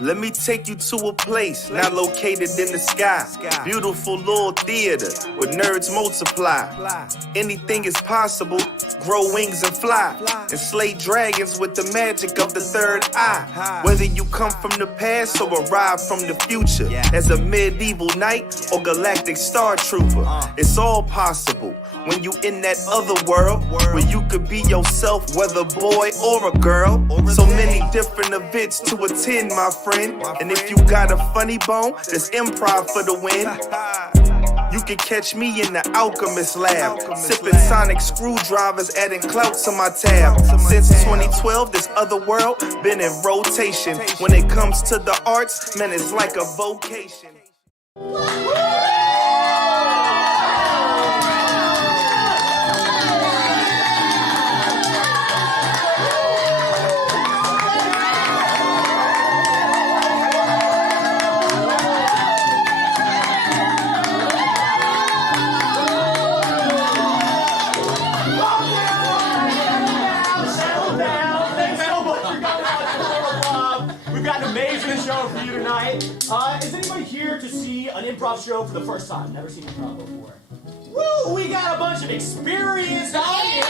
Let me take you to a place not located in the sky. Beautiful little theater where nerds multiply. Anything is possible, grow wings and fly. And slay dragons with the magic of the third eye. Whether you come from the past or arrive from the future, as a medieval knight or galactic star trooper, it's all possible when you in that other world where you could be yourself, whether boy or a girl. So many different events to attend, my friend. And if you got a funny bone, there's improv for the win. You can catch me in the alchemist lab, sipping sonic screwdrivers, adding clout to my tab. Since 2012, this Otherworld been in rotation. When it comes to the arts, man, it's like a vocation. Is anybody here to see an improv show for the first time? Never seen improv before. Woo! We got a bunch of experienced audience.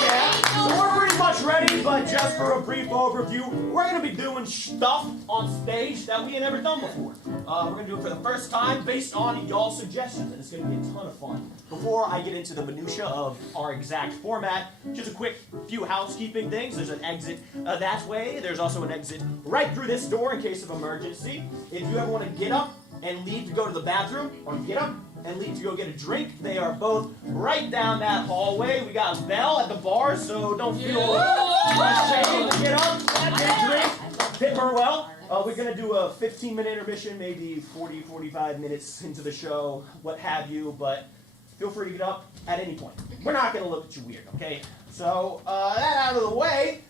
Yeah. So we're pretty much ready, but just for a brief overview, we're going to be doing stuff on stage that we ain't never done before. We're going to do it for the first time based on y'all's suggestions, and it's going to be a ton of fun. Before I get into the minutia of our exact format, just a quick few housekeeping things. There's an exit that way. There's also an exit right through this door in case of emergency. If you ever want to get up and leave to go to the bathroom, or get up and leave to go get a drink, they are both right down that hallway. We got a bell at the bar, so don't feel ashamed to get up, get a drink, tip her well. We're going to do a 15-minute intermission, maybe 40, 45 minutes into the show, what have you, but feel free to get up at any point. We're not going to look at you weird, okay? So, that out of the way,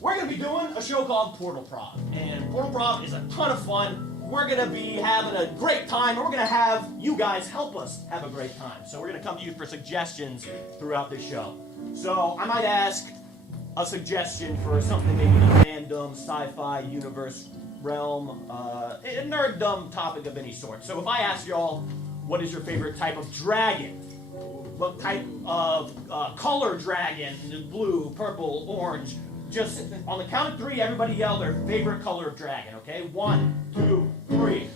we're going to be doing a show called Portal-Prov. And Portal-Prov is a ton of fun. We're going to be having a great time, and we're going to have you guys help us have a great time. So we're going to come to you for suggestions throughout the show. So I might ask a suggestion for something maybe in the fandom, sci-fi, universe, realm, a nerddom topic of any sort. So if I ask y'all, what is your favorite type of dragon? What type of color dragon? Blue, purple, orange? Just on the count of three, everybody yell their favorite color of dragon, okay? 1, 2, 3.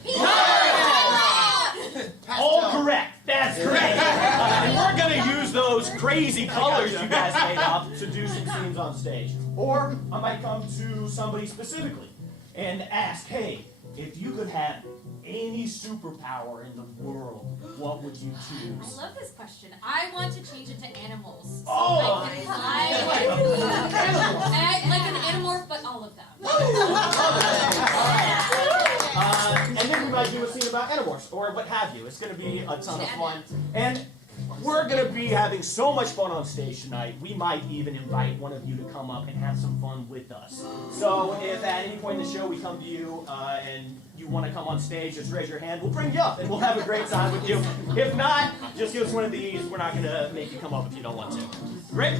All correct. That's correct. And we're going to use those crazy colors you guys made up to do some scenes on stage. Or I might come to somebody specifically and ask, hey, if you could have any superpower in the world, what would you choose? I love this question. I want to change it to animals. Oh! Like an animorph, but all of them. And then we might do a scene about animorphs, or what have you. It's going to be a ton of fun. And we're going to be having so much fun on stage tonight, we might even invite one of you to come up and have some fun with us. So if at any point in the show we come to you and you want to come on stage, just raise your hand. We'll bring you up and we'll have a great time with you. If not, just give us one of these. We're not going to make you come up if you don't want to. Great.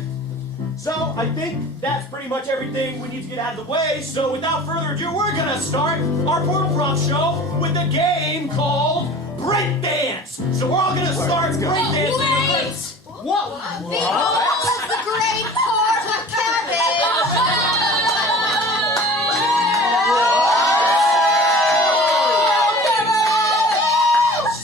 So I think that's pretty much everything we need to get out of the way. So without further ado, we're going to start our Portal-Prov show with a game called Breakdance. So we're all going to start breakdancing. Wait! What? Behold the great Portal-Cabbage!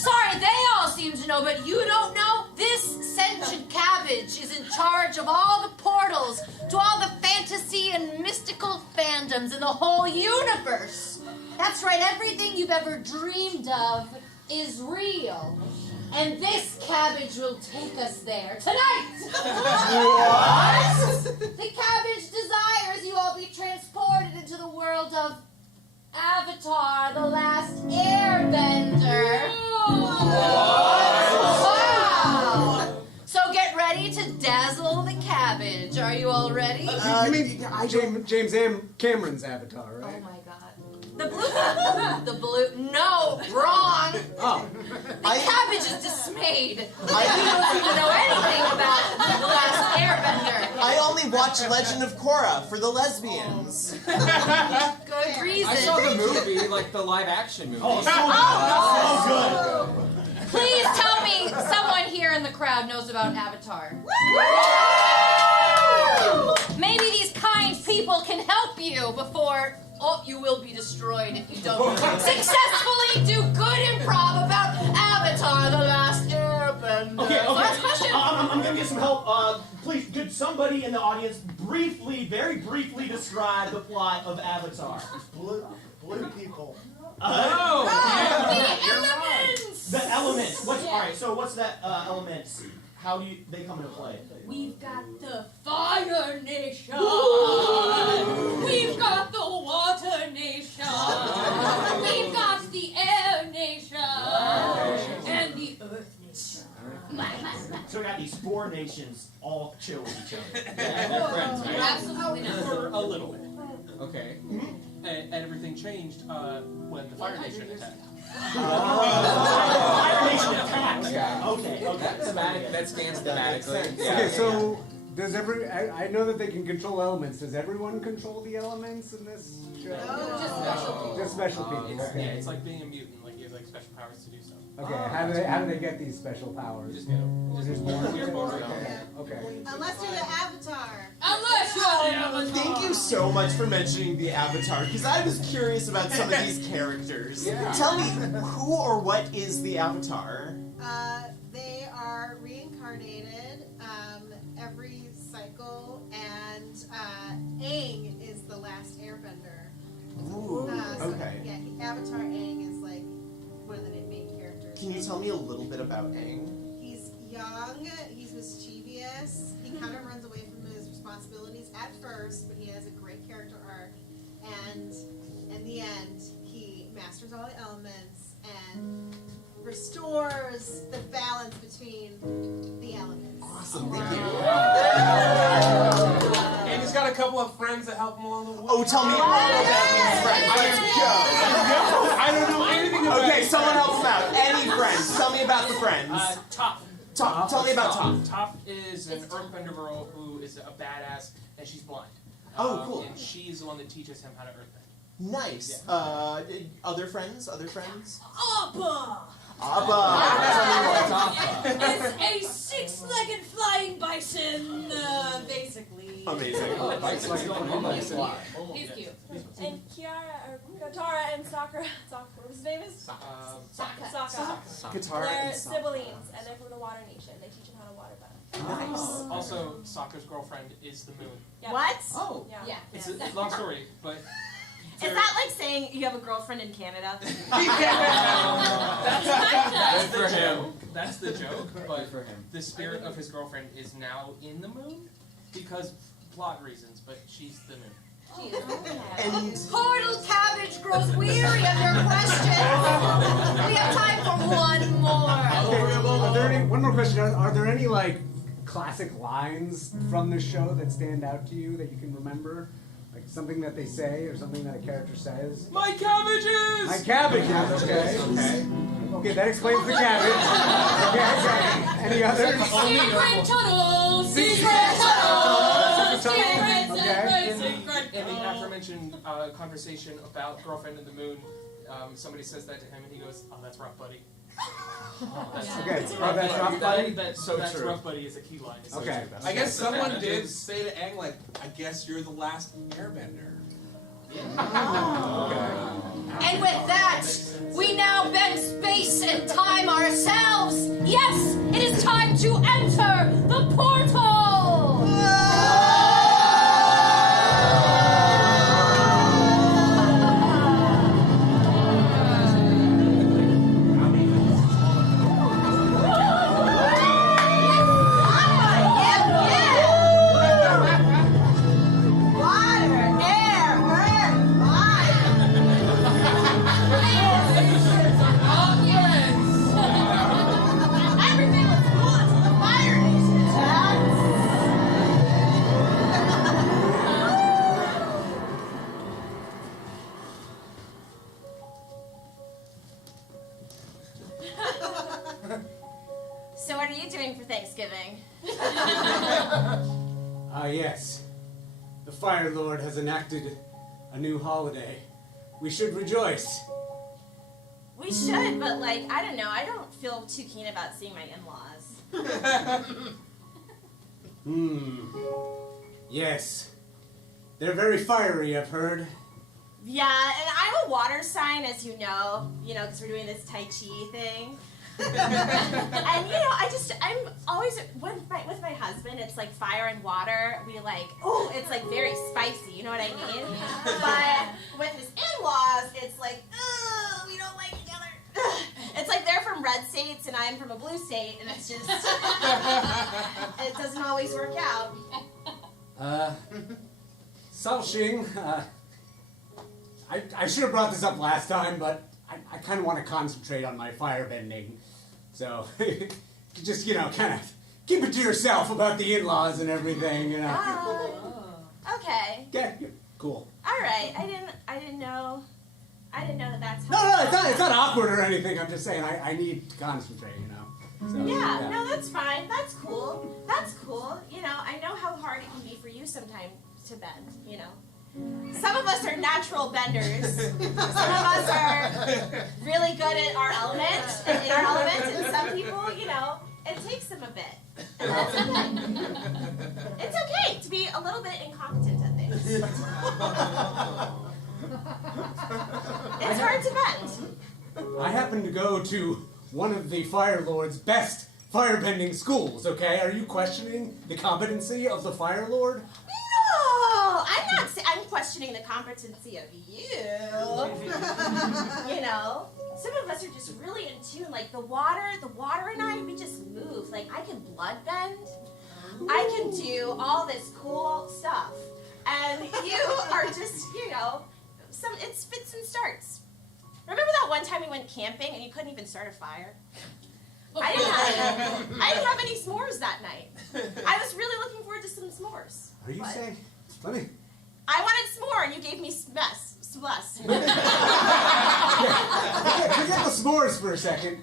Sorry, they all seem to know, but you don't know? This sentient cabbage is in charge of all the portals to all the fantasy and mystical fandoms in the whole universe. That's right, everything you've ever dreamed of is real. And this cabbage will take us there tonight! What? The cabbage desires you all be transported into the world of Avatar, the Last Airbender. Wow! So get ready to dazzle the cabbage. Are you all ready? You mean James M. Cameron's Avatar, right? Oh my god. The blue? The blue? No, wrong. Oh. The cabbage is dismayed. I don't know anything about the Last Airbender. I only watch Legend of Korra for the lesbians. Good reason. I saw the movie, like the live-action movie. Oh, so good. Please tell me someone here in the crowd knows about Avatar. Maybe these kind people can help you before you will be destroyed if you don't successfully do good improv about Avatar: The Last Airbender. Okay. Last question. I'm gonna get some help. Please, could somebody in the audience very briefly describe the plot of Avatar? Blue people. The elements. The elements. All right. So what's that elements? How do they come into play? We've got the Fire Nation. We've got the Water Nation. We've got the Air Nation. And the Earth Nation. So we got these 4 nations all chill with each other. Yeah, they're friends, right? Absolutely not. For a little bit. Okay. And everything changed when the Fire Nation attacked. Fire Nation attacks. Okay. That's thematic. That stands thematically. Okay, so does I know that they can control elements. Does everyone control the elements in this show? Just special people. Okay. Yeah, it's like being a mutant. Like you have like special powers to do so. Okay, how do they get these special powers? Just get them. Just born with it? Okay. Unless you're the Avatar. Unless you're the Avatar. Thank you so much for mentioning the Avatar, because I was curious about some of these characters. Yeah. Tell me, who or what is the Avatar? They are reincarnated every cycle, and Aang is the last Airbender. Ooh, okay. Yeah, Avatar Aang is like one of the main characters. Can you tell me a little bit about Aang? He's young, he's mischievous, he kind of runs away from his responsibilities at first, but he has a great character arc, and in the end, he masters all the elements and restores the balance between the elements. Awesome, thank you. And he's got a couple of friends that help him along the way. Oh, tell me all about these friends. I don't know anything about Okay, someone help him out. Any friends? Tell me about the friends. Toph. Tell me about Toph. Toph is an Earthbender girl who is a badass, and she's blind. Oh, cool. And she's the one that teaches him how to Earthbend. Nice. Yeah. Other friends? Other friends? Appa! Abba! It's a 6-legged flying bison, basically. Amazing. He's cute. And Katara and Sakura, what his name is? Sokka. Katara They're and Sokka. siblings, and they're from the Water Nation. They teach him how to water bend. Nice. Also, Sokka's girlfriend is the moon. Yeah. What? Oh. Yeah. It's a long story, but... Is that like saying you have a girlfriend in Canada? That's for him. That's the joke, but for him. the spirit of his girlfriend is now in the moon because plot reasons, but she's the moon. And Portal Cabbage grows weary of your questions. We have time for one more. One more question. Are there any like classic lines from the show that stand out to you that you can remember? Like something that they say or something that a character says? My cabbages! My cabbages, okay. Okay, that explains the cabbage. Okay. Any others? Secret tunnel! Secret In the aforementioned conversation about girlfriend and the moon, somebody says that to him and he goes, "Oh, that's rough, buddy." That's rough, buddy? That's true. rough, buddy is a key line. Okay. I guess someone did say to Aang, like, I guess you're the last Airbender. And with that, we now bend space and time ourselves. Yes, it is time to enter the portal. Everything was cool until the Fire Nation attacked. So what are you doing for Thanksgiving? Yes. the Fire Lord has enacted a new holiday. We should rejoice. We should, but like, I don't know, I don't feel too keen about seeing my in-laws. Yes. They're very fiery, I've heard. Yeah, and I'm a water sign, as you know, because we're doing this Tai Chi thing. And I'm always with my husband. It's like fire and water. We like, it's like very spicy. You know what I mean? But with his in-laws, it's like, we don't like each other. It's like they're from red states and I'm from a blue state, and it's just it doesn't always work out. Salshing, I should have brought this up last time, but I kind of want to concentrate on my firebending. So, just, kind of keep it to yourself about the in-laws and everything, Okay. Yeah, cool. All right. I didn't know that that's No, how it's not awkward or anything. I'm just saying I need to concentrate, So, yeah, no, that's fine. That's cool. That's cool. I know how hard it can be for you sometimes to bend, Some of us are natural benders. Some of us are really good at our element, and some people, it takes them a bit. And that's okay. It's okay to be a little bit incompetent at things. It's hard to bend. I happen to go to one of the Fire Lord's best firebending schools, okay? Are you questioning the competency of the Fire Lord? No, I'm questioning the competency of you. Some of us are just really in tune. Like the water and I, we just move. Like I can blood bend. I can do all this cool stuff. And you are just, it's fits and starts. Remember that one time we went camping and you couldn't even start a fire? I didn't have any s'mores that night. I was really looking forward to some s'mores. Are you saying? Let me. I wanted s'more and you gave me smess. Forget the s'mores for a second.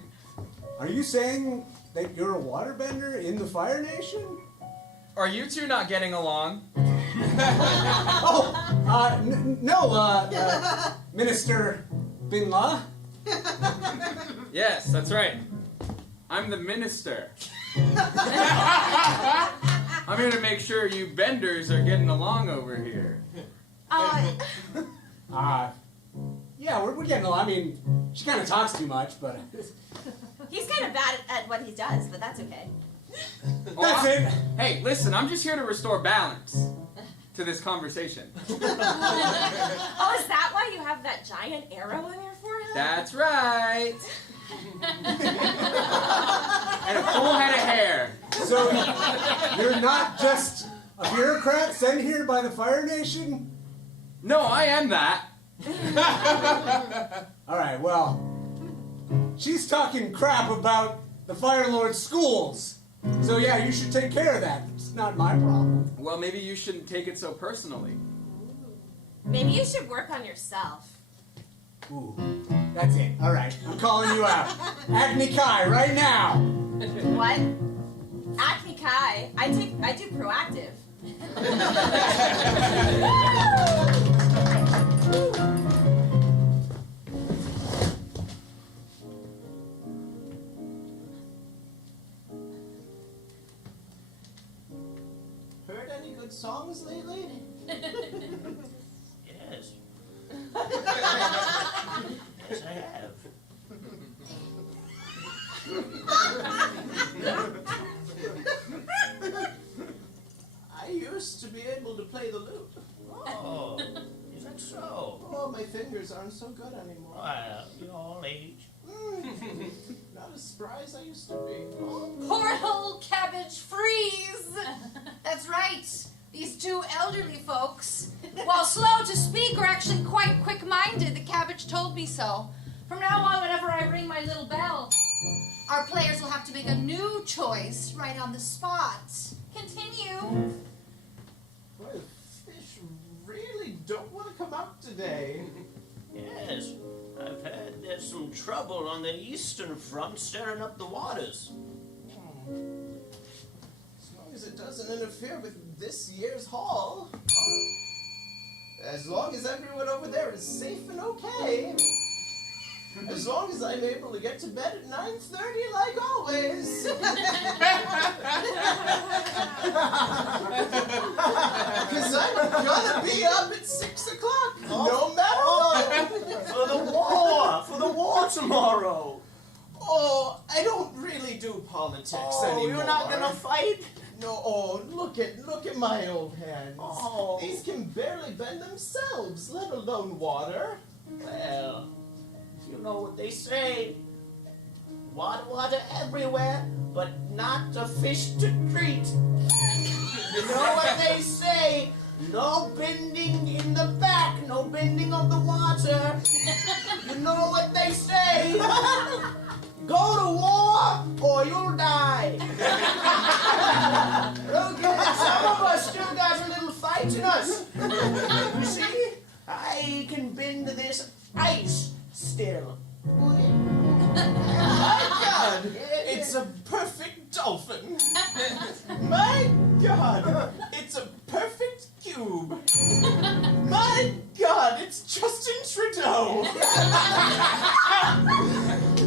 Are you saying that you're a waterbender in the Fire Nation? Are you two not getting along? No, Minister Binla. Yes, that's right. I'm the minister. I'm here to make sure you benders are getting along over here. Yeah, we're getting along. I mean, she kind of talks too much, but... He's kind of bad at what he does, but that's okay. That's it! Hey, listen, I'm just here to restore balance to this conversation. Oh, is that why you have that giant arrow on your forehead? That's right. And a full head of hair. So, you're not just a bureaucrat sent here by the Fire Nation? No, I am that. Alright, well, she's talking crap about the Fire Lord's schools. So yeah, you should take care of that. It's not my problem. Well, maybe you shouldn't take it so personally. Maybe you should work on yourself. Ooh, that's it. Alright, I'm calling you out. Acme Kai, right now! What? Acme Kai? I do proactive. Heard any good songs lately? Yes. Yes, I have. I used to be able to play the lute. Oh, is that so? Oh, my fingers aren't so good anymore. Well, your age. Not as spry as I used to be. Portal, cabbage, freeze! That's right. These two elderly folks, while slow to speak, are actually quite quick-minded. The cabbage told me so. From now on, whenever I ring my little bell, our players will have to make a new choice right on the spot. Continue. Boy, the fish really don't want to come out today. Yes, I've heard there's some trouble on the eastern front stirring up the waters. As long as it doesn't doesn't interfere with this year's haul. As long as everyone over there is safe and okay. As long as I'm able to get to bed at 9:30 like always. Because I'm gonna be up at 6 o'clock, no matter what. For the war tomorrow. Oh, I don't really do politics anymore. You're not gonna fight? No, oh, look at my old hands. Oh. These can barely bend themselves, let alone water. Well, you know what they say. Water everywhere, but not a fish to treat. You know what they say. No bending in the back, no bending of the water. You know what they say. Go to war or you'll die. Okay, some of us still got a little fight in us. You see, I can bend this ice still. My God, it's a perfect dolphin. My God, it's a perfect cube. My God, it's Justin Trudeau.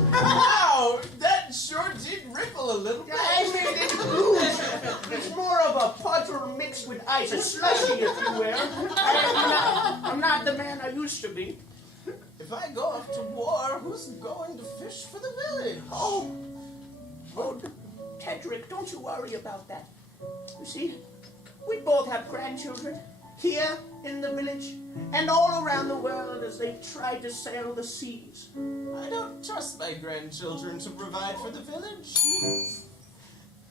Wow, that sure did ripple a little bit. I made it loose. It's more of a puddle mixed with ice, a slushy, if you will. I'm not the man I used to be. If I go off to war, who's going to fish for the village? Oh, Tedrick, don't you worry about that. You see, we both have grandchildren here in the village and all around the world as they try to sail the seas. I don't trust my grandchildren to provide for the village.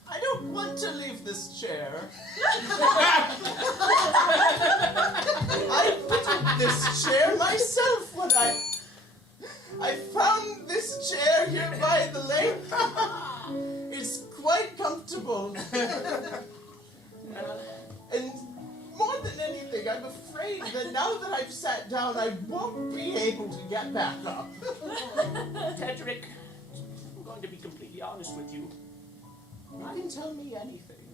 I don't want to leave this chair. I built this chair myself when I found this chair here by the lake. It's quite comfortable. And more than anything, I'm afraid that now that I've sat down, I won't be able to get back up. Tedrick, I'm going to be completely honest with you. You can tell me anything.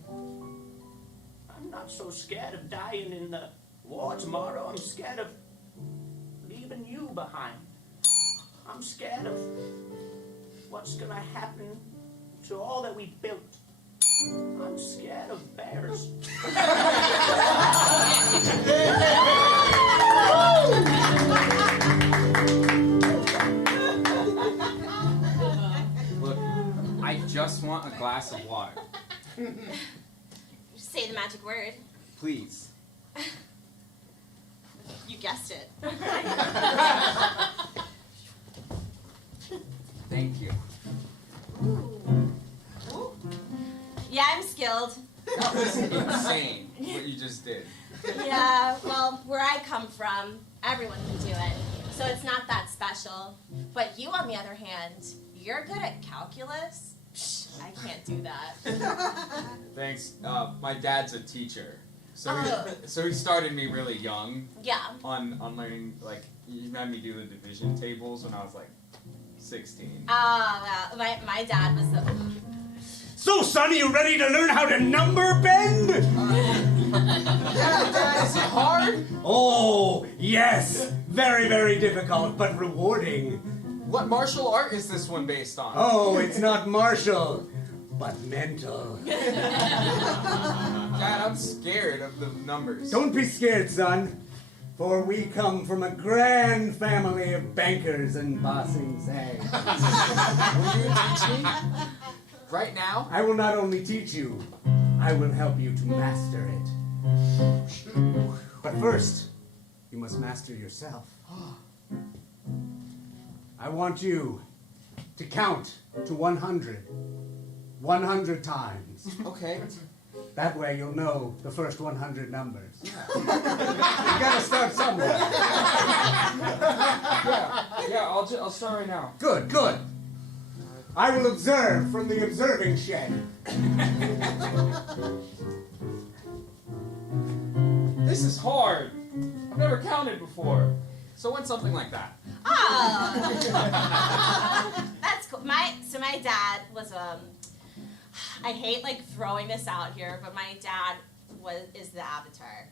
I'm not so scared of dying in the war tomorrow. I'm scared of leaving you behind. I'm scared of what's going to happen to all that we built. I'm scared of bears. Look, I just want a glass of water. Say the magic word. Please. You guessed it. Thank you. Yeah, I'm skilled. That was insane, what you just did. Yeah, well, where I come from, everyone can do it. So it's not that special. But you, on the other hand, you're good at calculus. Psh, I can't do that. Thanks. My dad's a teacher. So he started me really young. Yeah. On learning, like, he had me do the division tables when I was like 16. Oh, well, my dad was the... So, son, are you ready to learn how to number bend? Yeah, Dad, is it hard? Oh, yes. Very, very difficult, but rewarding. What martial art is this one based on? Oh, it's not martial, but mental. Dad, I'm scared of the numbers. Don't be scared, son, for we come from a grand family of bankers and bossing say. Will you teach me? Right now? I will not only teach you, I will help you to master it. But first, you must master yourself. I want you to count to 100. 100 times. Okay. That way you'll know the first 100 numbers. You gotta start somewhere. Yeah, I'll start right now. Good, good. I will observe from the observing shed. This is hard. I've never counted before. So when's something like that? Oh, that's cool. My dad was I hate like throwing this out here, but my dad is the Avatar.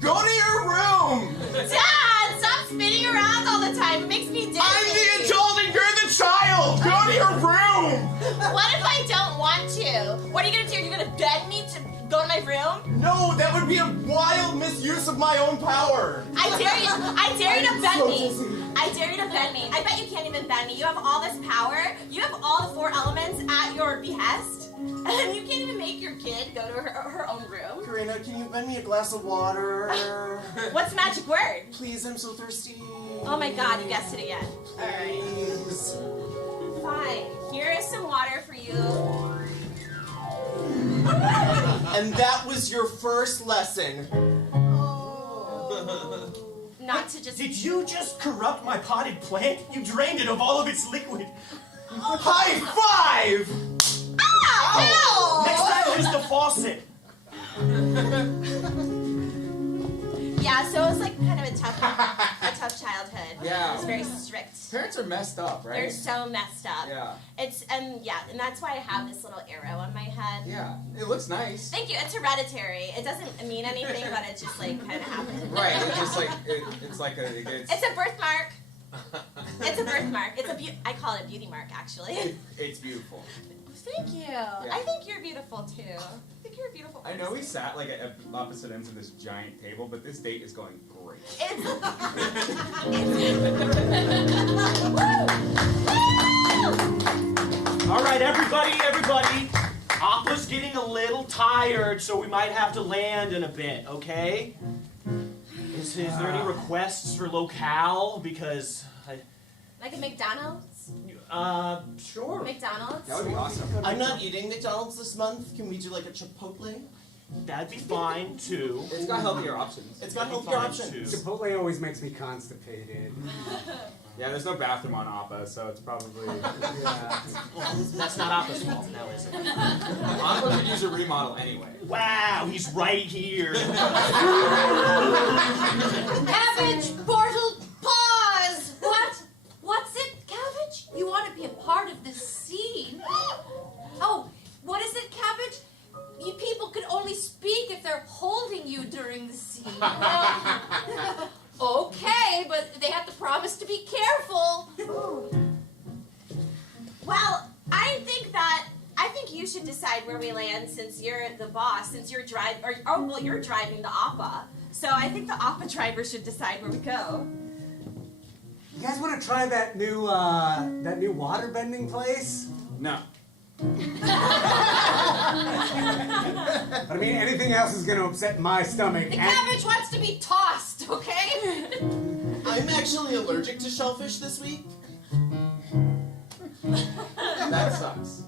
Go to your room! Dad, stop spinning around all the time. It makes me dizzy. I'm the adult and you're the child! Go to your room! What if I don't want to? What are you gonna do? You're gonna beg me to go to my room? No, that would be a wild misuse of my own power. I dare you to bend me. I dare you to bend me. I bet you can't even bend me. You have all this power. You have all the 4 elements at your behest. And you can't even make your kid go to her own room. Karina, can you bend me a glass of water? What's the magic word? Please, I'm so thirsty. Oh my god, you guessed it again. Please. Fine. Here is some water for you. And that was your first lesson. Not to just... Did you just corrupt my potted plant? You drained it of all of its liquid. High five! Ah! Next time, use the faucet. Yeah, so it was like kind of a tough childhood. Yeah. It was very strict. Parents are messed up, right? They're so messed up. Yeah. And that's why I have this little arrow on my head. Yeah. It looks nice. Thank you. It's hereditary. It doesn't mean anything, but it just like kind of happens. Right. It's just like it's like a. It's a birthmark. It's a birthmark. I call it a beauty mark, actually. It's beautiful. Thank you. Yeah. I think you're beautiful too. I think you're a beautiful person. I know we sat like at opposite ends of this giant table, but this date is going great. All right, everybody. Appa's getting a little tired, so we might have to land in a bit, okay? Is there any requests for locale? Because Like a McDonald's? Sure. McDonald's? That would be awesome. I'm not eating McDonald's this month. Can we do like a Chipotle? That'd be fine, too. It's got healthier options. It's got That'd be healthier fine, options. too. Chipotle always makes me constipated. Yeah, there's no bathroom on Appa, so it's probably. Yeah. Well, that's not Appa's fault now, is it? Appa could use a remodel anyway. Wow, he's right here. Cabbage, Portal, pause! What? What's it, Cabbage? You want to be a part of this scene. Oh, what is it, Cabbage? You people can only speak if they're holding you during the scene. Okay, but they have to promise to be careful. Well, I think you should decide where we land since you're the boss, since you're you're driving the Appa. So I think the Appa driver should decide where we go. You guys want to try that new water bending place? No. But I mean, anything else is going to upset my stomach. The cabbage wants to be tossed, okay? I'm actually allergic to shellfish this week. That sucks.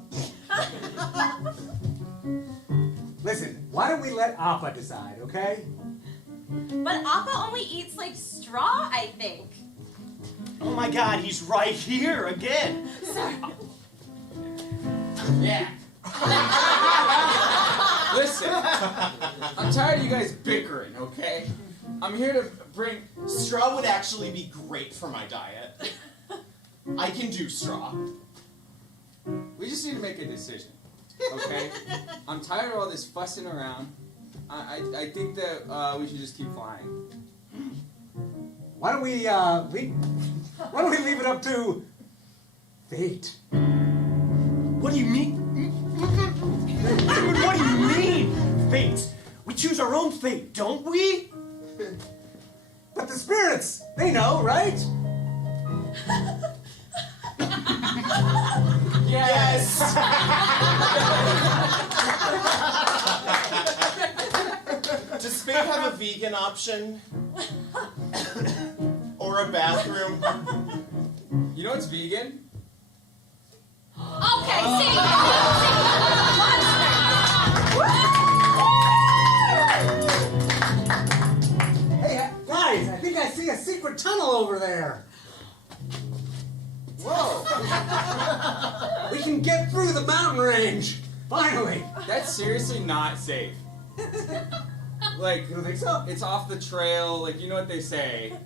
Listen, why don't we let Appa decide, okay? But Appa only eats like straw, I think. Oh my god, he's right here again. Sorry. Yeah. Listen, I'm tired of you guys bickering, okay? I'm here to bring... Straw would actually be great for my diet. I can do straw. We just need to make a decision, okay? I'm tired of all this fussing around. I think that we should just keep flying. Why don't we leave it up to fate? What do you mean? What do you mean, fate? We choose our own fate, don't we? But the spirits, they know, right? Yes! Does fate have a vegan option? Or a bathroom? You know what's vegan? Okay, see. Hey, guys, I think I see a secret tunnel over there. Whoa! We can get through the mountain range. Finally. That's seriously not safe. Like, You don't think so? it's off the trail, like, you know what they say.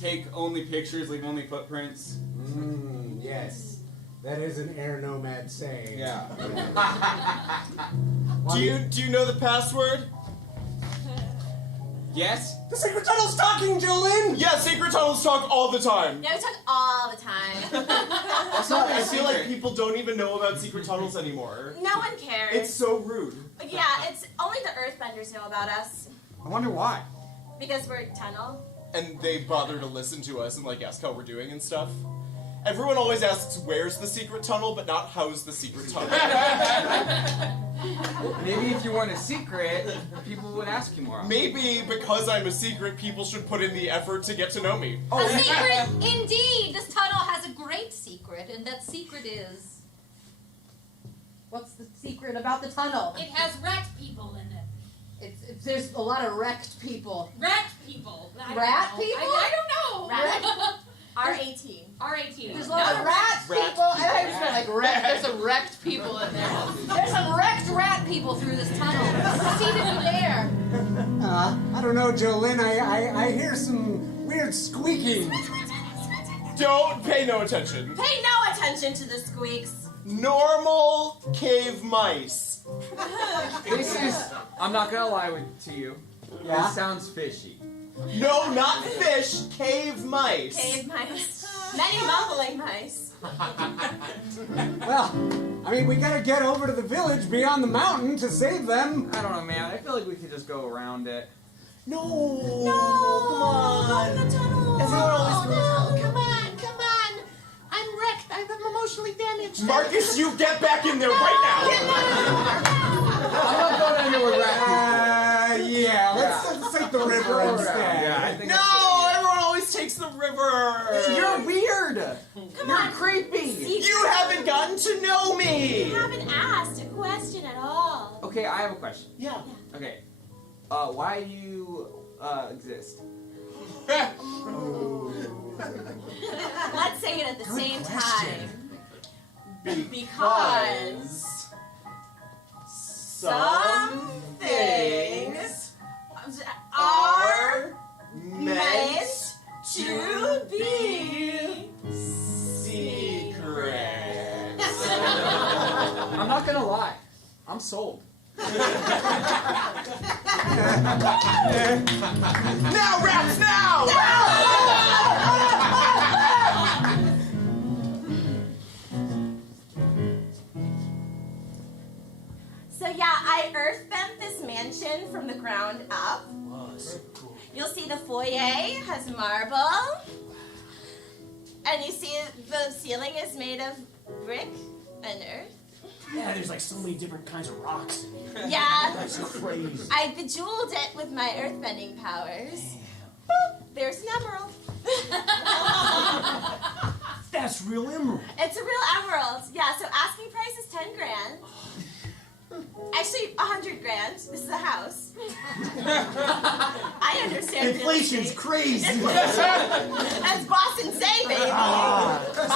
take only pictures, leave only footprints. Yes. That is an air nomad saying. Yeah. Do you know the password? Yes? The secret tunnel's talking, Jolene! Yeah, secret tunnels talk all the time. Yeah, we talk all the time. I feel like people don't even know about secret tunnels anymore. No one cares. It's so rude. Yeah, it's only the Earthbenders know about us. I wonder why. Because we're tunnel. And they bother to listen to us and like ask how we're doing and stuff. Everyone always asks where's the secret tunnel, but not how's the secret tunnel. Maybe if you weren't a secret, people would ask you more often. Maybe because I'm a secret, people should put in the effort to get to know me. A secret, indeed. This tunnel has a great secret, and that secret is... What's the secret about the tunnel? It has wrecked people in it. There's a lot of wrecked people. Wrecked people. Rat people? I don't know. R18. R18. There's a lot of rat people. I thought you meant like wrecked. There's some wrecked people in there. There's some wrecked rat people through this tunnel. Seated there. I don't know, Jolene. I hear some weird squeaking. Don't pay no attention. Pay no attention to the squeaks. Normal cave mice. This is, I'm not gonna lie to you. Yeah? This sounds fishy. No, not fish, cave mice. Cave mice. Many mumbling mice. Well, I mean, we gotta get over to the village beyond the mountain to save them. I don't know, man. I feel like we could just go around it. No. Come on. The tunnel. Everyone always Come on. I'm wrecked. I'm emotionally damaged. Marcus, you get back in there right I'm not going in here with rat Yeah, let's take the river instead. Yeah, I think now. No, everyone always takes the river. You're weird. Come You're on. creepy. You haven't gotten to know me. You haven't asked a question at all. Okay, I have a question. Yeah. Okay. Why do you exist? Let's say it at the same question. time. Because some things are meant to be secrets. I'm not gonna lie. I'm sold. Now, rats, now! So yeah, I earthbent this mansion from the ground up. Wow, that's so cool. You'll see the foyer has marble. And you see the ceiling is made of brick and earth. Yeah, there's like so many different kinds of rocks in here. Yeah. That's crazy. I bejeweled it with my earthbending powers. Boop, there's an emerald. That's real emerald. It's a real emerald. Yeah, so asking price is 10 grand. Actually, 100 grand. This is a house. I understand. Inflation's crazy. As Boston say, baby.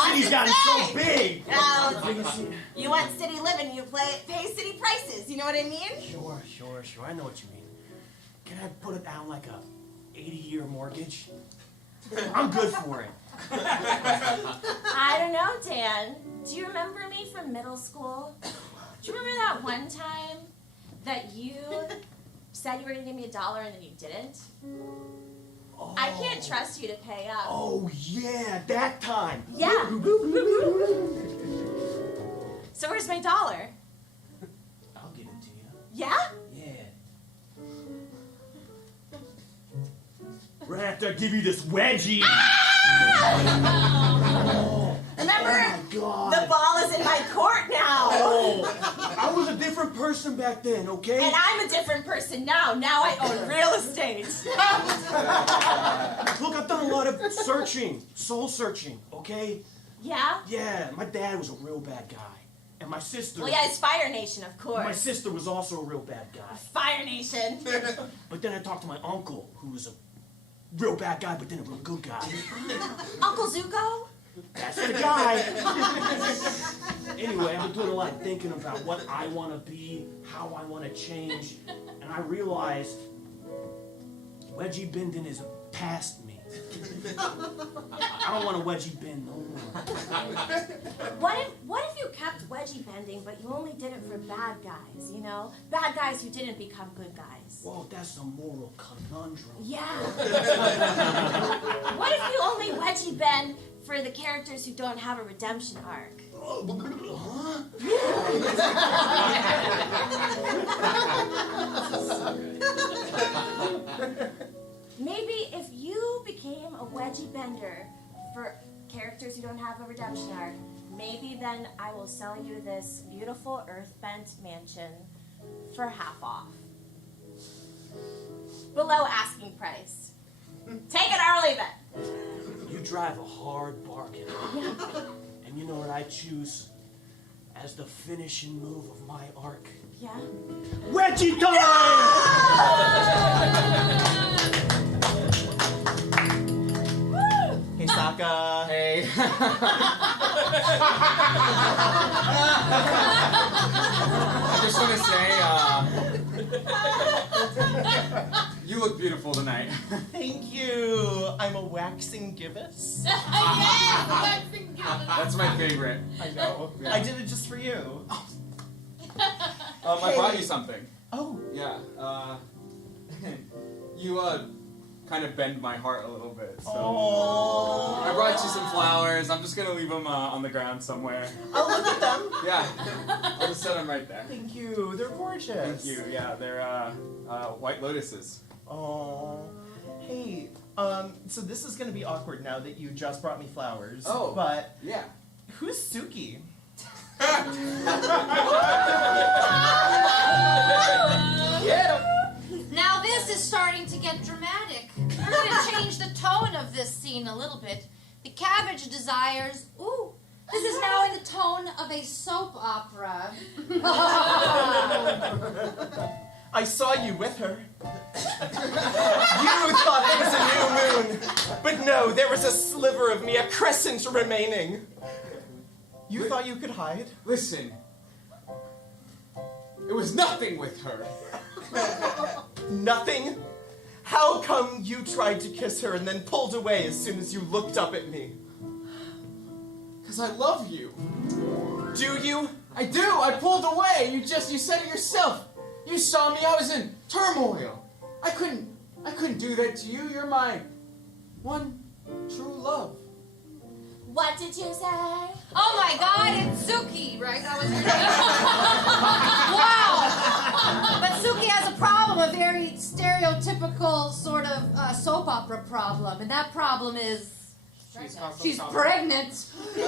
City's gotten so big. You want city living, you pay city prices. You know what I mean? Sure. I know what you mean. Can I put it down like a 80-year mortgage? I'm good for it. I don't know, Dan. Do you remember me from middle school? Do you remember that one time that you said you were going to give me $1 and then you didn't? Oh. I can't trust you to pay up. Oh, yeah, that time. Yeah. So where's my $1? I'll give it to you. Yeah? Yeah. Right after I give you this wedgie. Remember? Oh, God. The ball is in my court now. Oh, I was a different person back then, okay? And I'm a different person now. Now I own real estate. Look, I've done a lot of searching, soul searching, okay? Yeah? Yeah, my dad was a real bad guy. And my sister... Well, yeah, it's Fire Nation, of course. My sister was also a real bad guy. Fire Nation. But then I talked to my uncle, who was a real bad guy, but then a real good guy. Uncle Zuko? That's the guy. Anyway, I've been doing a lot of thinking about what I want to be, how I want to change, and I realized Wedgie Bindon is past me. I don't want a wedgie bend no more. What if you kept wedgie bending, but you only did it for bad guys, you know? Bad guys who didn't become good guys. Whoa, that's a moral conundrum. Yeah. What if you only wedgie bend for the characters who don't have a redemption arc? Maybe if you became a wedgie bender for characters who don't have a redemption arc, maybe then I will sell you this beautiful earth-bent mansion for half off. Below asking price. Take it early then. You drive a hard bargain. And you know what I choose as the finishing move of my arc? Yeah? Wedgie Hey, Sokka. Hey. I just want to say, you look beautiful tonight. Thank you. I'm a waxing gibbous. Yes, waxing gibbous. That's my favorite. I know. Yeah. I did it just for you. I brought you something. Oh. Yeah. You kind of bend my heart a little bit. So Aww. I brought you some flowers. I'm just gonna leave them on the ground somewhere. I'll look at them. Yeah. I'll just set them right there. Thank you. They're gorgeous. Thank you. Yeah, they're white lotuses. Oh. Hey. So this is gonna be awkward now that you just brought me flowers. Oh. But yeah. Who's Suki? Now this is starting to get dramatic. We're going to change the tone of this scene a little bit. The cabbage desires, ooh, this is now in the tone of a soap opera. I saw you with her. You thought it was a new moon. But no, there was a sliver of me, a crescent remaining. You thought you could hide? Listen. It was nothing with her. Nothing? How come you tried to kiss her and then pulled away as soon as you looked up at me? Because I love you. Do you? I do. I pulled away. You said it yourself. You saw me. I was in turmoil. I couldn't do that to you. You're my one true love. What did you say? Oh my God, it's Suki, right? That was wow. But Suki has a problem, a very stereotypical sort of soap opera problem, and that problem is she's pregnant. No!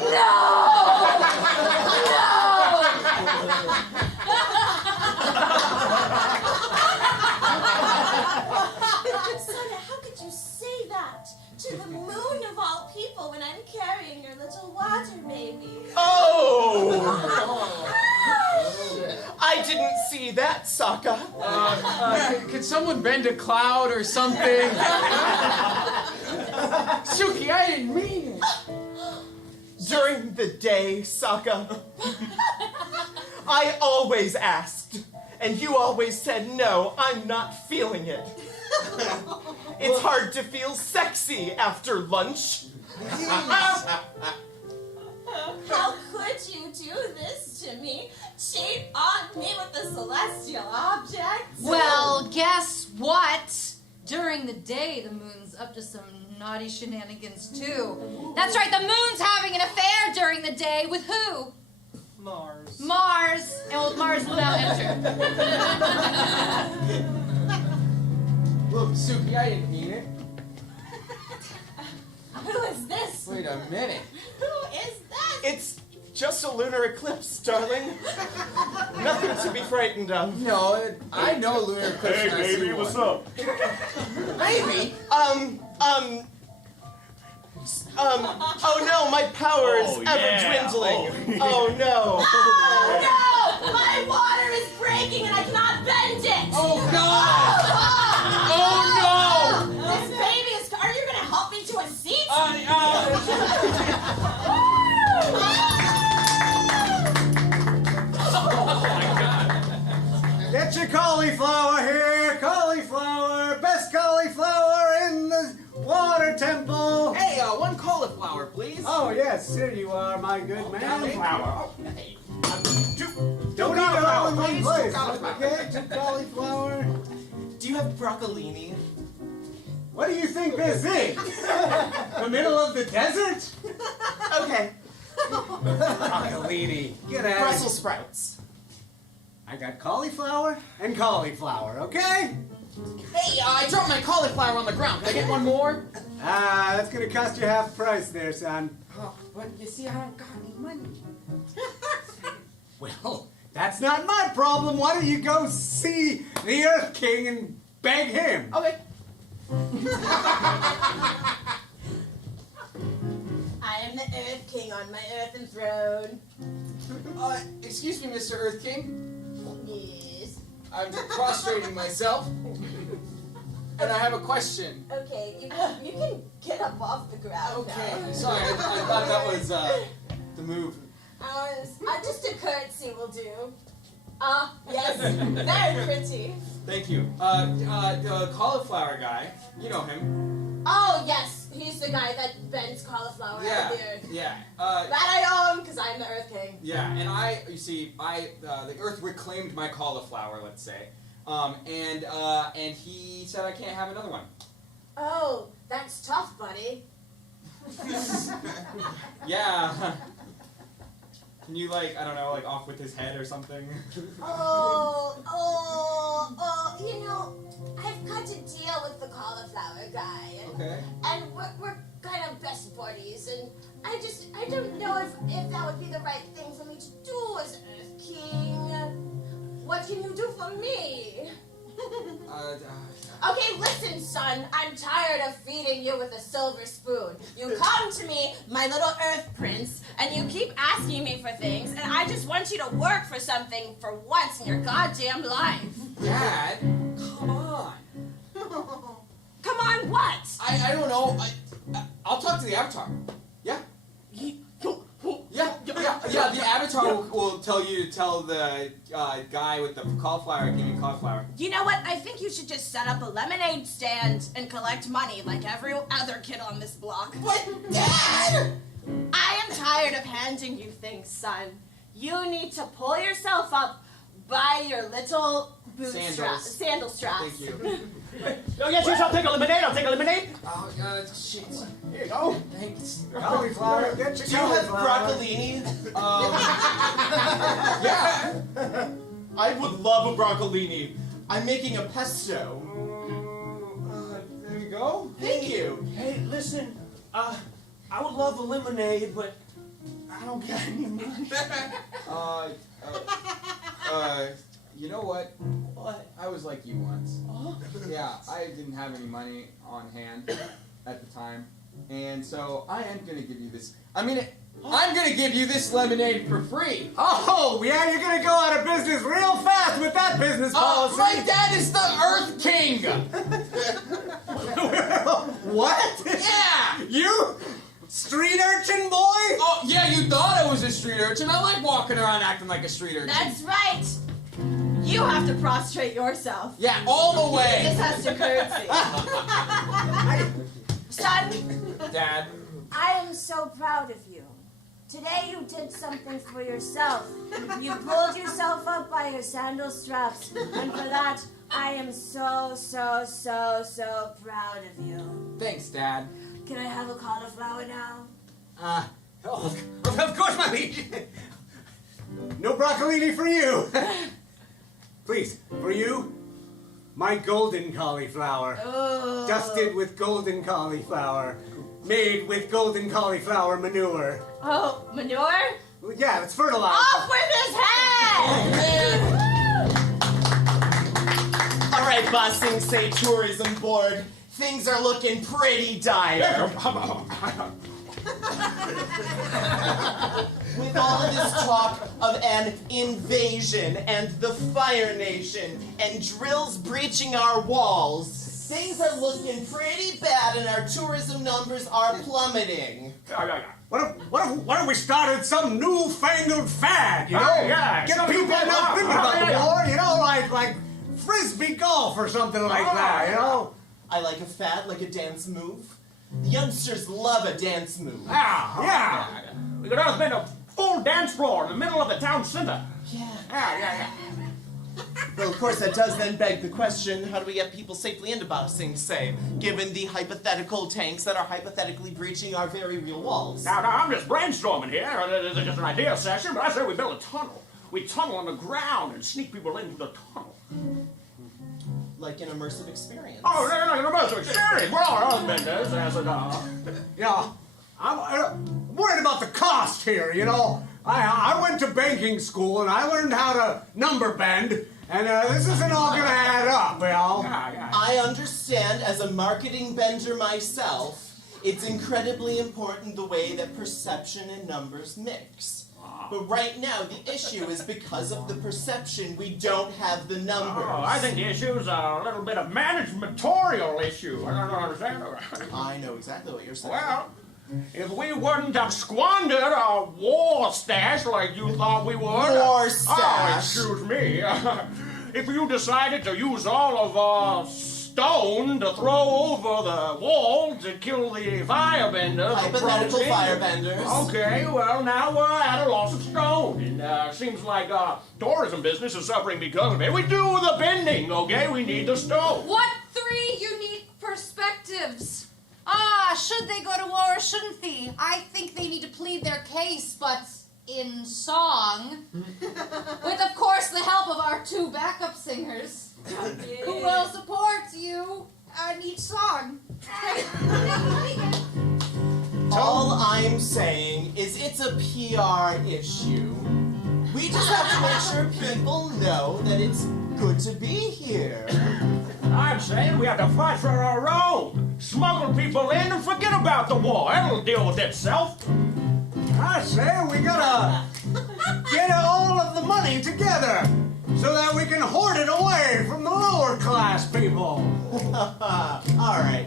Sonia, how could you say that to the moon of all people when I'm carrying your little water baby? Oh! I didn't see that, Sokka. Could someone bend a cloud or something? Suki, I didn't mean it. During the day, Sokka, I always asked, and you always said, no, I'm not feeling it. It's hard to feel sexy after lunch. How could you do this to me? Cheat on me with a celestial object? Well, guess what? During the day, the moon's up to some naughty shenanigans, too. That's right, the moon's having an affair during the day with who? Mars. Mars. And well, Mars will now enter. Look, Suki, I didn't mean it. Who is this? Wait a minute. Who is this? It's just a lunar eclipse, darling. Nothing to be frightened of. No, I know lunar eclipse. Hey, baby, what's up? Baby? Oh no, my power is ever dwindling. Oh no. Oh no! My water is breaking and I cannot bend it! Oh God! Oh no! This baby is... Are you going to help me to a seat? Get your cauliflower here, cauliflower, best cauliflower in the water temple. Oh, yes, here you are, my good man. Cauliflower. Oh, hey. Don't eat it all in one place, okay? Two cauliflower. Do you have broccolini? What do you think this is? The middle of the desert? Okay. Broccolini. Get out. Brussels sprouts. I got cauliflower and cauliflower, okay? Hey, I dropped my cauliflower on the ground. Can I get one more? That's gonna cost you half price there, son. Oh, but you see, I don't got any money. Well, that's not my problem. Why don't you go see the Earth King and beg him? Okay. I am the Earth King on my earthen throne. Excuse me, Mr. Earth King. Yes. I'm prostrating myself. And I have a question. Okay, you can get up off the ground Okay, now. sorry, I thought that was the move. Just a curtsy will do. Yes, very pretty. Thank you. The cauliflower guy, you know him. Oh, yes, he's the guy that bends cauliflower out of the earth. Yeah. That I own, because I'm the Earth King. Yeah, and the earth reclaimed my cauliflower, let's say. And he said I can't have another one. Oh, that's tough, buddy. Yeah. Can you, I don't know, off with his head or something? You know, I've got to deal with the cauliflower guy. Okay. And we're kind of best buddies, and I don't know if that would be the right thing for me to do as Earth King. What can you do for me? Okay, listen, son. I'm tired of feeding you with a silver spoon. You come to me, my little Earth Prince, and you keep asking me for things, and I just want you to work for something for once in your goddamn life. Dad, come on. Come on, what? I don't know. I'll talk to the Avatar. Yeah. Yeah, the Avatar will tell you to tell the guy with the cauliflower, give me cauliflower. You know what? I think you should just set up a lemonade stand and collect money like every other kid on this block. But, Dad! I am tired of handing you things, son. You need to pull yourself up by your little sandal straps. Thank you. Oh, yes, I'll take a lemonade. I'll take a lemonade. Oh, shit. Here you go. Thanks. Cauliflower, get your Do you have cauliflower. broccolini? Yeah. I would love a broccolini. I'm making a pesto. There you go. Thank you. Hey, listen. I would love a lemonade, but I don't got any money. You know what? What? I was like you once. Oh? Yeah, I didn't have any money on hand at the time. And so I am going to give you this. I'm going to give you this lemonade for free. Oh, yeah, you're gonna go out of business real fast with that business policy. My dad is the Earth King. What? Yeah. You? Street urchin boy? Oh, yeah, you thought I was a street urchin. I like walking around acting like a street urchin. That's right. You have to prostrate yourself. Yeah, all the way. This has to curtsy. Son, Dad. I am so proud of you. Today you did something for yourself. You pulled yourself up by your sandal straps, and for that, I am so proud of you. Thanks, Dad. Can I have a cauliflower now? Of course, my liege. No broccolini for you. Please, for you, my golden cauliflower. Oh. Dusted with golden cauliflower. Made with golden cauliflower manure. Oh, manure? Well, yeah, it's fertilizer. Off with his head! All right, Bossing Say Tourism Board. Things are looking pretty dire. With all of this talk of an invasion and the Fire Nation and drills breaching our walls, things are looking pretty bad and our tourism numbers are plummeting. What if we started some newfangled fad, you know? Yeah. Get people not thinking about the war, you know, like frisbee golf or something like that, you know? I like a fad, like a dance move. The youngsters love a dance move. Yeah. We could have been a full dance floor in the middle of the town center. Yeah. Well, of course, that does then beg the question, how do we get people safely into Ba Sing Se, given the hypothetical tanks that are hypothetically breaching our very real walls? Now, I'm just brainstorming here. This is just an idea session, but I say we build a tunnel. We tunnel on the ground and sneak people into the tunnel. Like an immersive experience. Oh, like an immersive experience. We're all Airbenders, as I'm worried about the cost here, you know. I went to banking school and I learned how to number bend, and this isn't all gonna add up, you know. I understand, as a marketing bender myself, it's incredibly important the way that perception and numbers mix. But right now, the issue is because of the perception, we don't have the numbers. Oh, I think the issue is a little bit of managementorial issue. I don't understand. I know exactly what you're saying. Well, if we wouldn't have squandered our war stash like you thought we would... War stash? Oh, excuse me. If you decided to use all of our stone to throw over the wall to kill the firebenders... Hypothetical firebenders. Okay, well, now we're at a loss of stone. And seems like our tourism business is suffering because of it. We do the bending, okay? We need the stone. What 3 unique perspectives? Should they go to war or shouldn't they? I think they need to plead their case, but in song. With, of course, the help of our 2 backup singers. Who will support you in each song. All I'm saying is it's a PR issue. We just have to make sure people know that it's good to be here. I'm saying we have to fight for our own. Smuggle people in and forget about the war. It'll deal with itself. I say we gotta get all of the money together so that we can hoard it away from the lower class people. All right.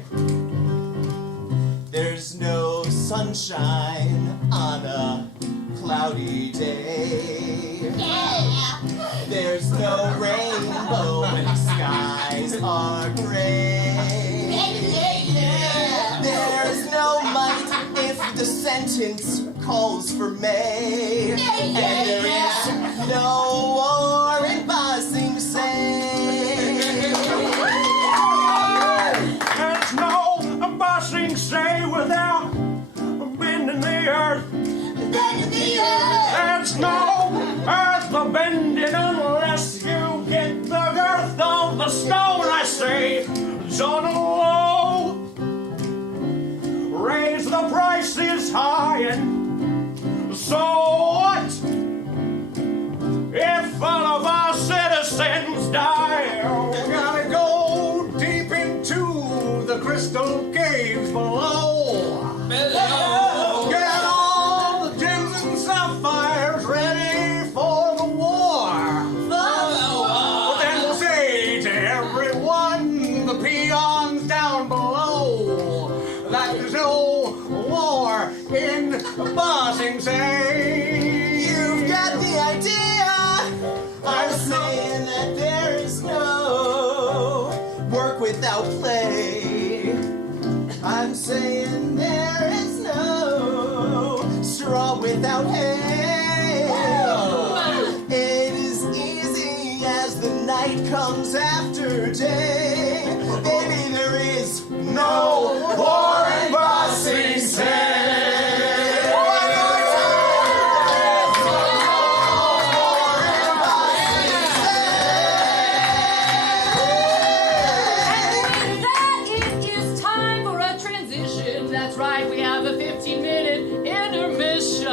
There's no sunshine on a cloudy day. Yeah. There's no rainbow when the skies are gray. There's no might if the sentence calls for May. And there is no war in Ba Sing Se. There's no Ba Sing Se without bending the earth. There's no earth for bending unless you get the girth of the stone. I say, on a low, raise the prices high, and so what if all of our citizens die? We gotta go deep into the crystal caves below. Get all the gems and sapphires ready for the war. Then we'll say to everyone, the peons down below, that there's no war in Ba Sing Se. You've got the idea. I'm saying that there is no work without play. I'm saying there is no straw without hay. It is easy as the night comes after day. Baby, there is no war in Ba Sing Se. Right, we have a 15-minute intermission.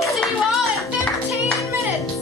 See you all in 15 minutes.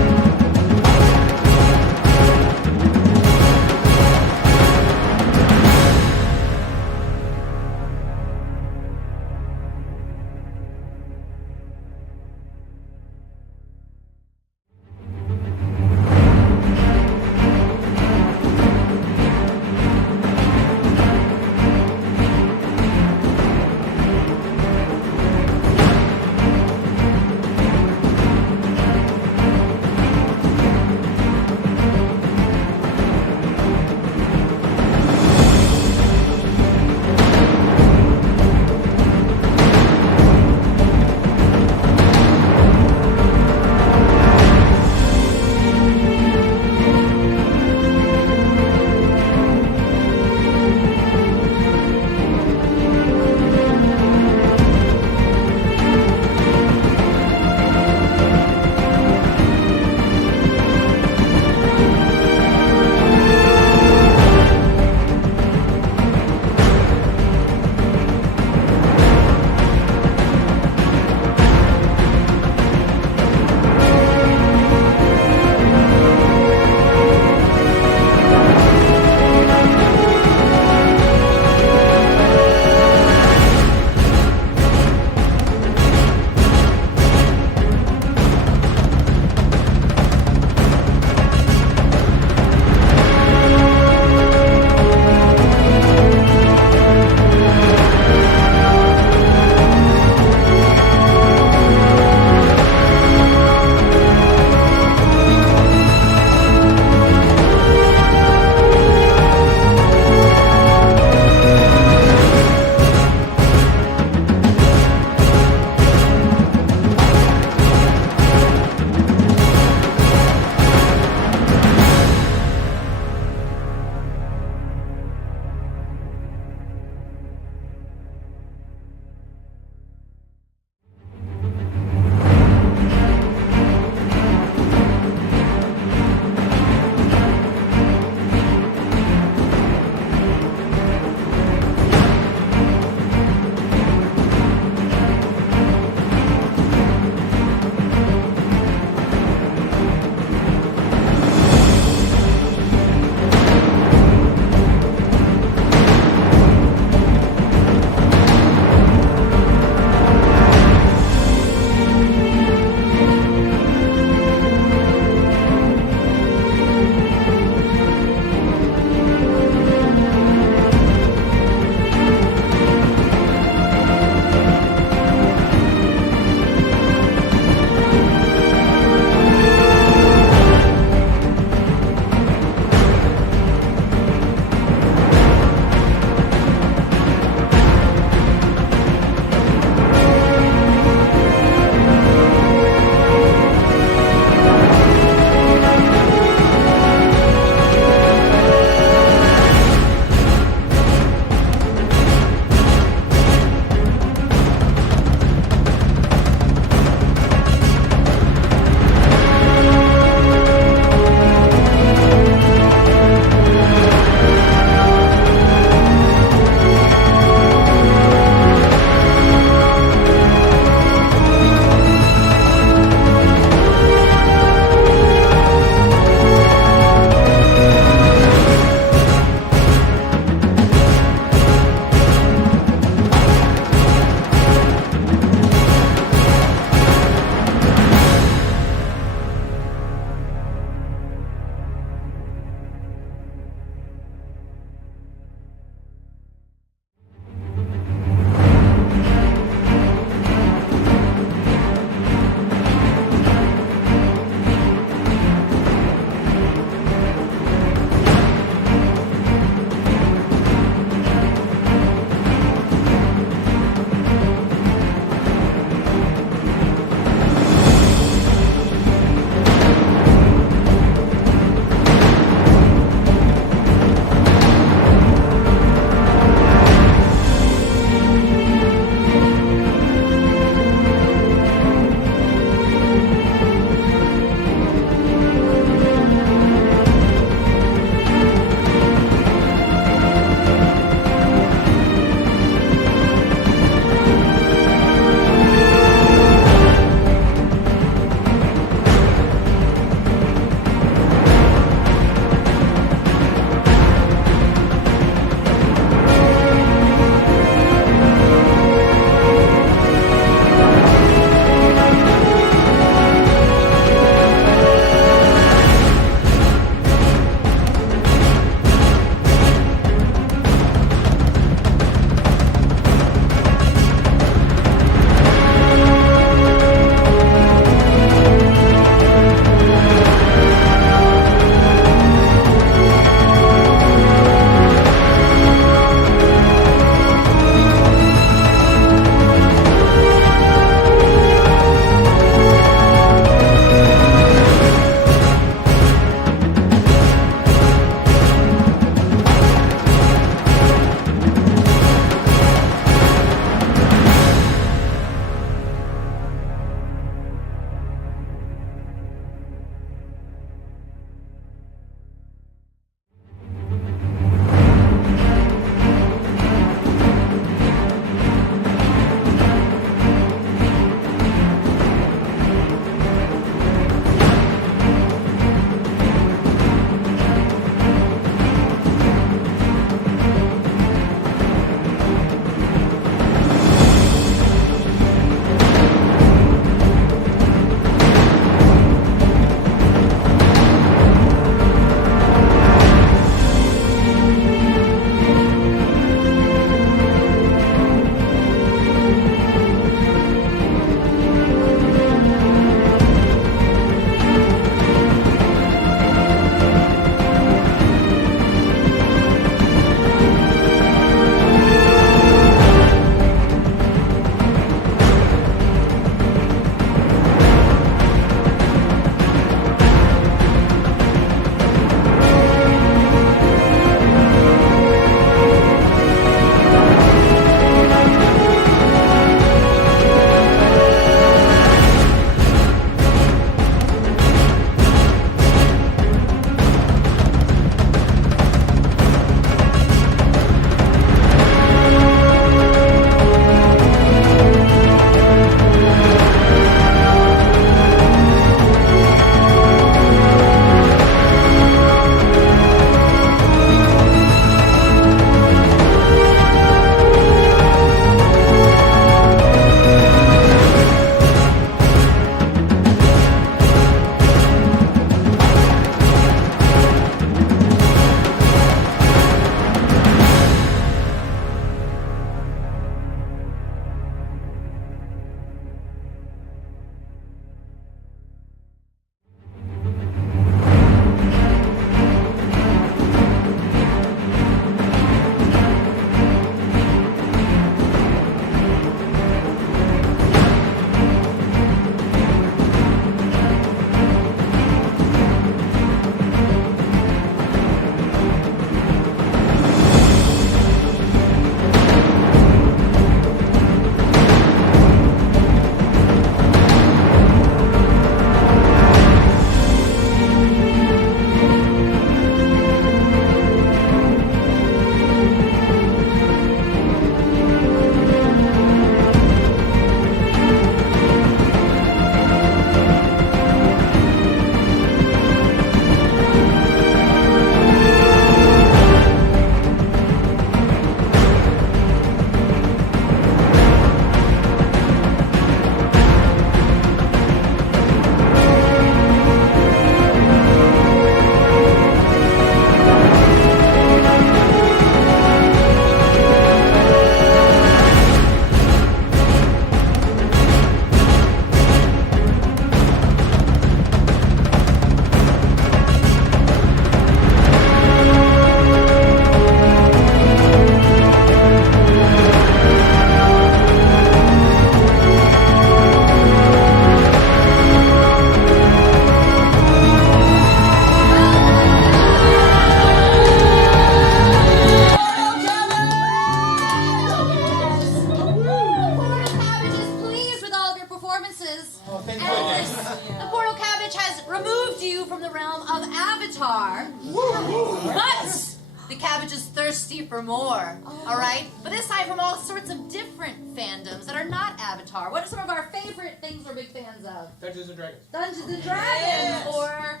to you from the realm of Avatar. But the cabbage is thirsty for more, all right? But this time from all sorts of different fandoms that are not Avatar. What are some of our favorite things we're big fans of? Dungeons and Dragons. Dungeons and Dragons, or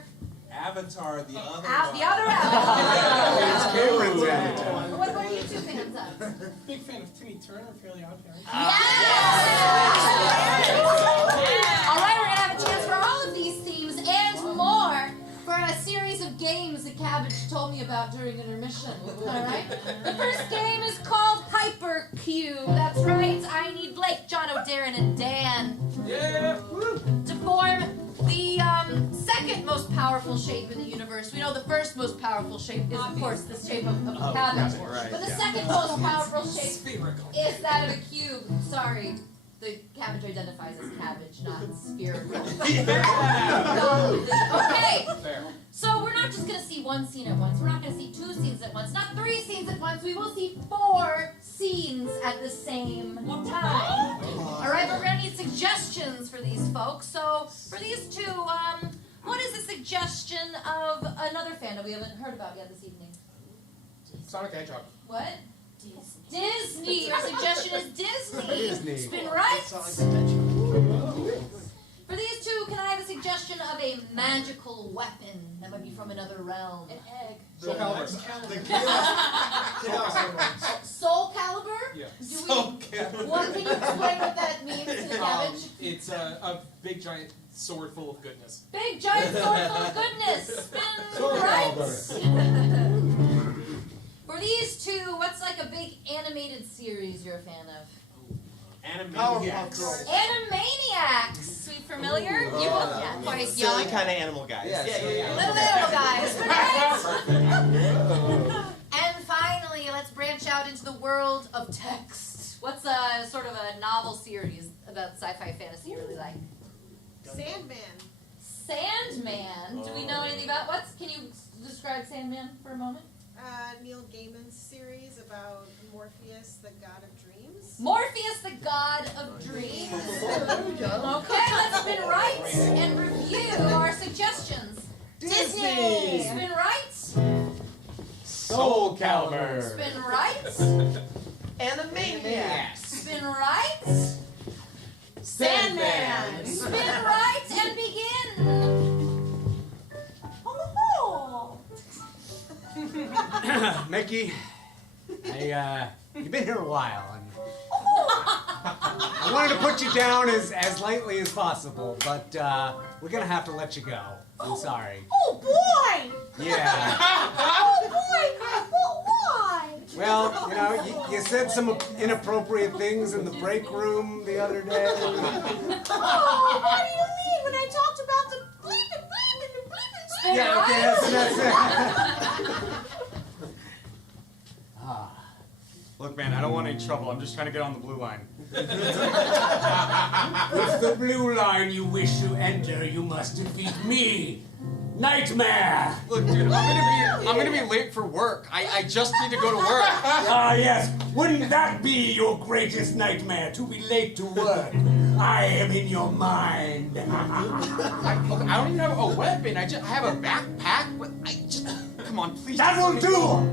Avatar, the other the other Avatar. Cameron's Avatar. What are you two fans of? Big fan of Timmy Turner, Fairly Odd Parents. All right, we're gonna have a chance for all of these themes and more for a series of games that Cabbage told me about during intermission. All right. The first game is called Hypercube. That's right. I need Blake, John O'Darren, and Dan to form the second most powerful shape in the universe. We know the first most powerful shape is, of course, the shape of a cabbage. right, But the yeah. second most powerful shape is that of a cube. Sorry. The cabbage identifies as cabbage, not spherical. Okay, so we're not just going to see one scene at once. We're not going to see 2 scenes at once. Not 3 scenes at once. We will see 4 scenes at the same time. All right, but we're going to need suggestions for these folks. So for these 2, what is a suggestion of another fandom we haven't heard about yet this evening? Sonic the Hedgehog. What? Disney. Your suggestion is Disney. Disney. Spin right. For these 2, can I have a suggestion of a magical weapon that might be from another realm? An egg. Soul Calibur. Soul Calibur? Yeah. What can you explain what that means to the cabbage? It's a big giant sword full of goodness. Big giant sword full of goodness. Spin right. For these 2, what's like a big animated series you're a fan of? Animaniacs. Animaniacs. Are you familiar? You look quite young. Silly kind of animal guys. Yeah. Little guys, right? And finally, let's branch out into the world of text. What's a sort of a novel series about sci-fi fantasy you really like? Sandman. Sandman. Do we know anything about can you describe Sandman for a moment? Neil Gaiman's series about Morpheus, the god of dreams. Morpheus, the god of dreams. Okay, let's spin right and review our suggestions. Disney. Spin right. Soul Calibur. Spin right. Animaniacs. Spin right. Sandman. Spin right and begin. Oh. Mickey, you've been here a while, and I wanted to put you down as lightly as possible, but we're gonna have to let you go. I'm sorry. Oh boy! Yeah. Oh boy! Why? Well, you said some inappropriate things in the break room the other day. Oh, what do you mean when I talked about the bleeping? Yeah, okay, that's it. Look, man, I don't want any trouble. I'm just trying to get on the blue line. With the blue line you wish to enter, you must defeat me, Nightmare. Look, dude, I'm gonna be late for work. I just need to go to work. Ah, yes. Wouldn't that be your greatest nightmare, to be late to work? I am in your mind. I don't even have a weapon. I have a backpack. But come on, please. That will do.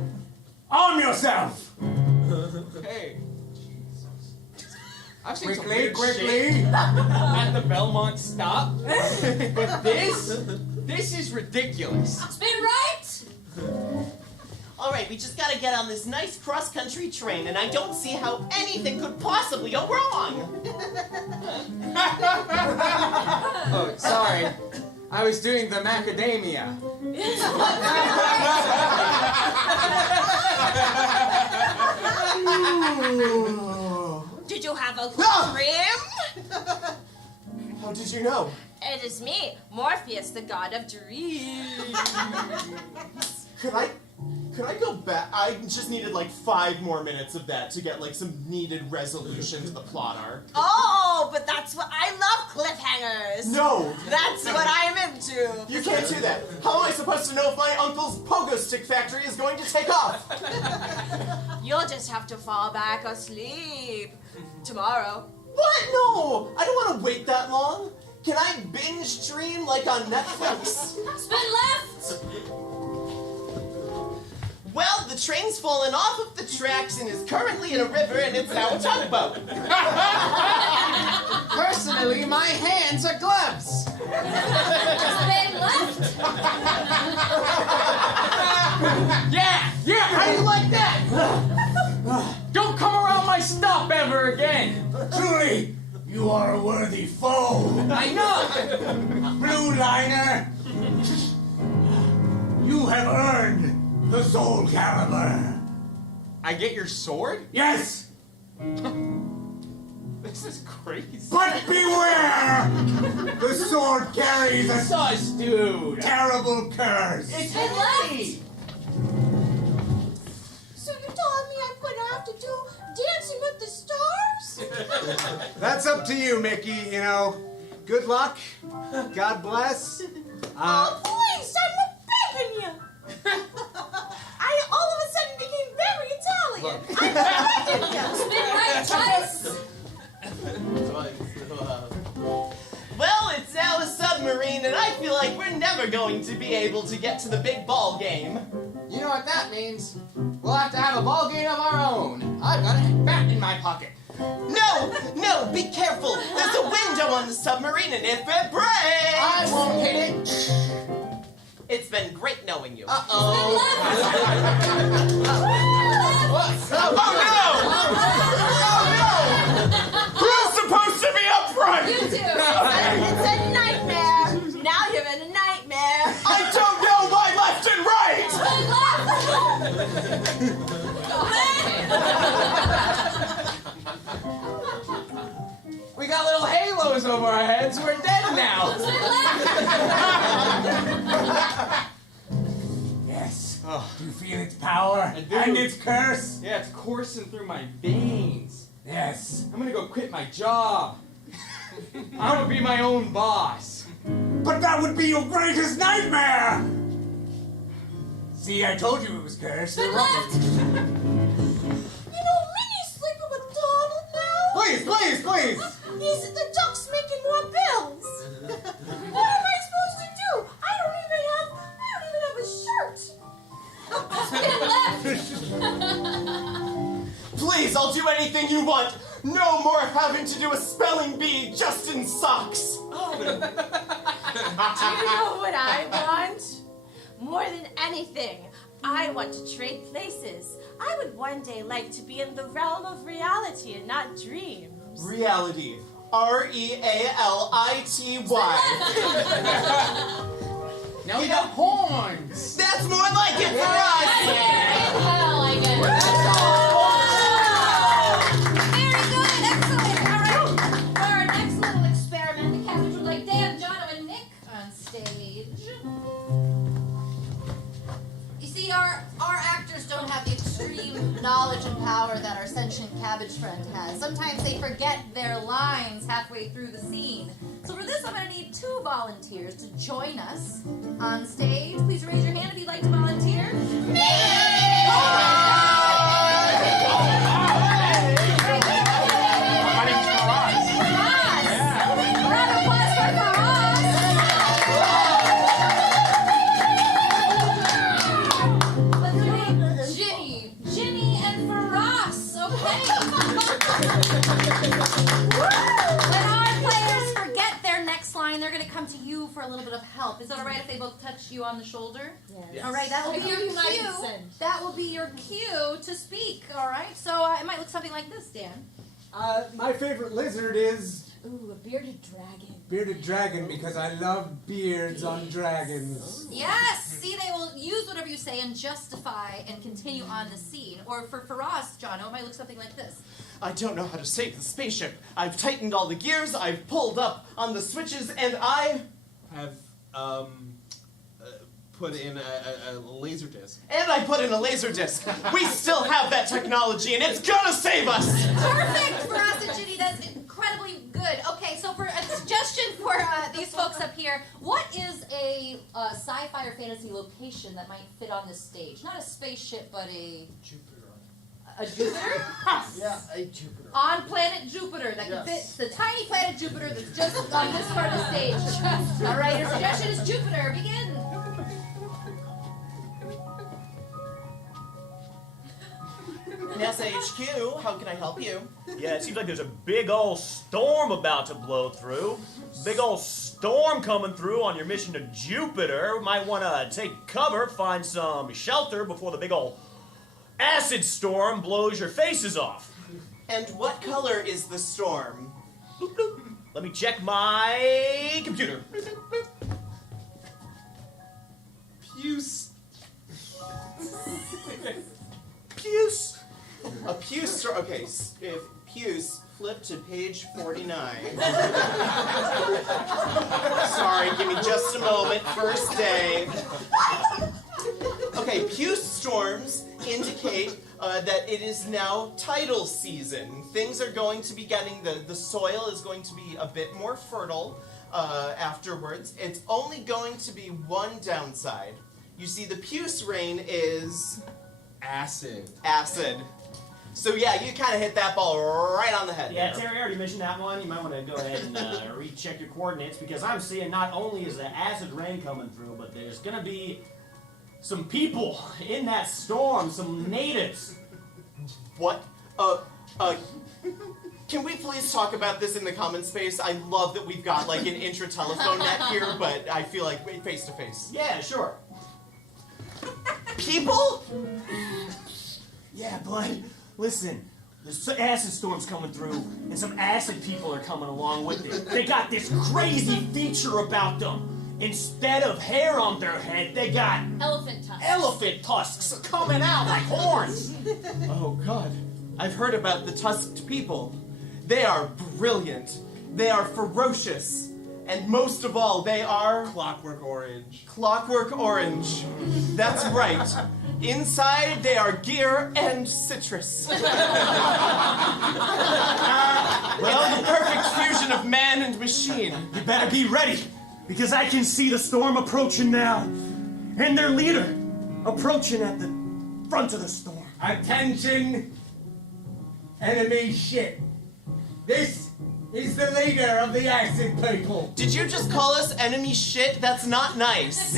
Arm yourself. Hey. I've seen some Quickly. weird shit at the Belmont stop, but this is ridiculous. Spin right. All right, we just gotta get on this nice cross-country train, and I don't see how anything could possibly go wrong. Oh, sorry. I was doing the macadamia. Did you have a dream? How did you know? It is me, Morpheus, the god of dreams. Could I go back? I just needed like 5 more minutes of that to get like some needed resolution to the plot arc. Oh, but that's what I love, cliffhangers. No! That's what I'm into. You can't do that. How am I supposed to know if my uncle's pogo stick factory is going to take off? You'll just have to fall back asleep tomorrow. What? No! I don't want to wait that long. Can I binge stream like on Netflix? Spin left! Well, the train's fallen off of the tracks and is currently in a river, and it's now a tugboat. Personally, my hands are gloves. Spin left! Yeah, how do you like that? Don't come around my stuff ever again. Truly, you are a worthy foe. I know. Blue Liner, you have earned the Soul Caliber. I get your sword? Yes, This is crazy. but beware! The sword carries a Sus, dude. terrible curse. It's Spin left! So you told me I would have to do Dancing with the Stars? That's up to you, Mickey. You know, good luck. God bless. Oh, please, I'm begging you. I all of a sudden became very Italian. I'm begging you. Spin right twice! Well, it's now a submarine, and I feel like we're never going to be able to get to the big ball game. You know what that means? We'll have to have a ball game of our own. I've got a bat in my pocket. No, be careful. There's a window on the submarine, and if it breaks... I won't hit it. It's been great knowing you. Uh-oh. Oh, no! Who's supposed to be up front? You two! It's a nightmare. Now you're in a nightmare. I don't know my left and right! Spin left! We got little halos over our heads. We're dead now. Yes. Oh. Do you feel its power I do. and its curse? Yeah, it's coursing through my veins. Yes. I'm gonna go quit my job. I want to be my own boss. But that would be your greatest nightmare! See, I told you it was cursed. Spin left! You know, Minnie's sleeping with Donald now. Please. The duck's making more bills. What am I supposed to do? I don't even have a shirt. Please, I'll do anything you want. No more having to do a spelling bee just in socks. Do you know what I want? More than anything, I want to trade places. I would one day like to be in the realm of reality and not dreams. Reality. R-E-A-L-I-T-Y. Now we got horns. That's more like it for us. Hell, I get it. Very good, excellent. All right, for our next little experiment, the cabbage would like Dan, Jono, and Nick on stage. You see, our actors don't have the extreme knowledge and power that our sentient cabbage friend has. Sometimes they forget their lines halfway through the scene. So for this, I'm going to need 2 volunteers to join us on stage. Please raise your hand if you'd like to volunteer. Ginny and Faraz, okay. When our players forget their next line, they're going to come to you for a little bit of help. Is that all right if they both touch you on the shoulder? Yes. All right, that will be your United cue. Send. That will be your cue to speak, all right? So it might look something like this, Dan. My favorite lizard is Ooh, a bearded dragon. bearded dragon because I love beards on dragons. Yes! See, they will use whatever you say and justify and continue on the scene. Or for Faraz, Jono, it might look something like this. I don't know how to save the spaceship. I've tightened all the gears, I've pulled up on the switches, and I Have put in a laser disc. And I put in a laser disc. We still have that technology, and it's gonna save us! Perfect, Faraz and Ginny. That's incredibly good. Okay, so for a suggestion for these folks up here, what is a sci-fi or fantasy location that might fit on this stage? Not a spaceship, but a... A Jupiter? Yeah, a Jupiter. On planet Jupiter. That can fit the tiny planet Jupiter that's just on this part of the stage. All right, your suggestion is Jupiter. Begin. NASA HQ, how can I help you? Yeah, it seems like there's a big old storm about to blow through. Big old storm coming through on your mission to Jupiter. Might want to take cover, find some shelter before the big old acid storm blows your faces off. And what color is the storm? Bloop, bloop. Let me check my computer. Puce. Puce. A puce storm. Okay, if puce, flip to page 49. Sorry, give me just a moment. First day. Okay, puce storms indicate that it is now tidal season. Things are going to be getting, the soil is going to be a bit more fertile afterwards. It's only going to be one downside. You see, the puce rain is... Acid. Acid. So yeah, you kind of hit that ball right on the head. Yeah, there. Terry already mentioned that one. You might want to go ahead and recheck your coordinates, because I'm seeing not only is the acid rain coming through, but there's going to be some people in that storm, some natives. What? Can we please talk about this in the common space? I love that we've got like an intra-telephone net here, but I feel like face-to-face. Yeah, sure. People? Yeah, bud. Listen, there's some acid storms coming through, and some acid people are coming along with it. They got this crazy feature about them. Instead of hair on their head, they got elephant tusks coming out like horns. Oh, God. I've heard about the tusked people. They are brilliant. They are ferocious. And most of all, they are... Clockwork Orange. Clockwork Orange. That's right. Inside, they are gear and citrus. Well, the perfect fusion of man and machine. You better be ready, because I can see the storm approaching now. And their leader approaching at the front of the storm. Attention, enemy ship. This is the leader of the acid people. Did you just call us enemy shit? That's not nice.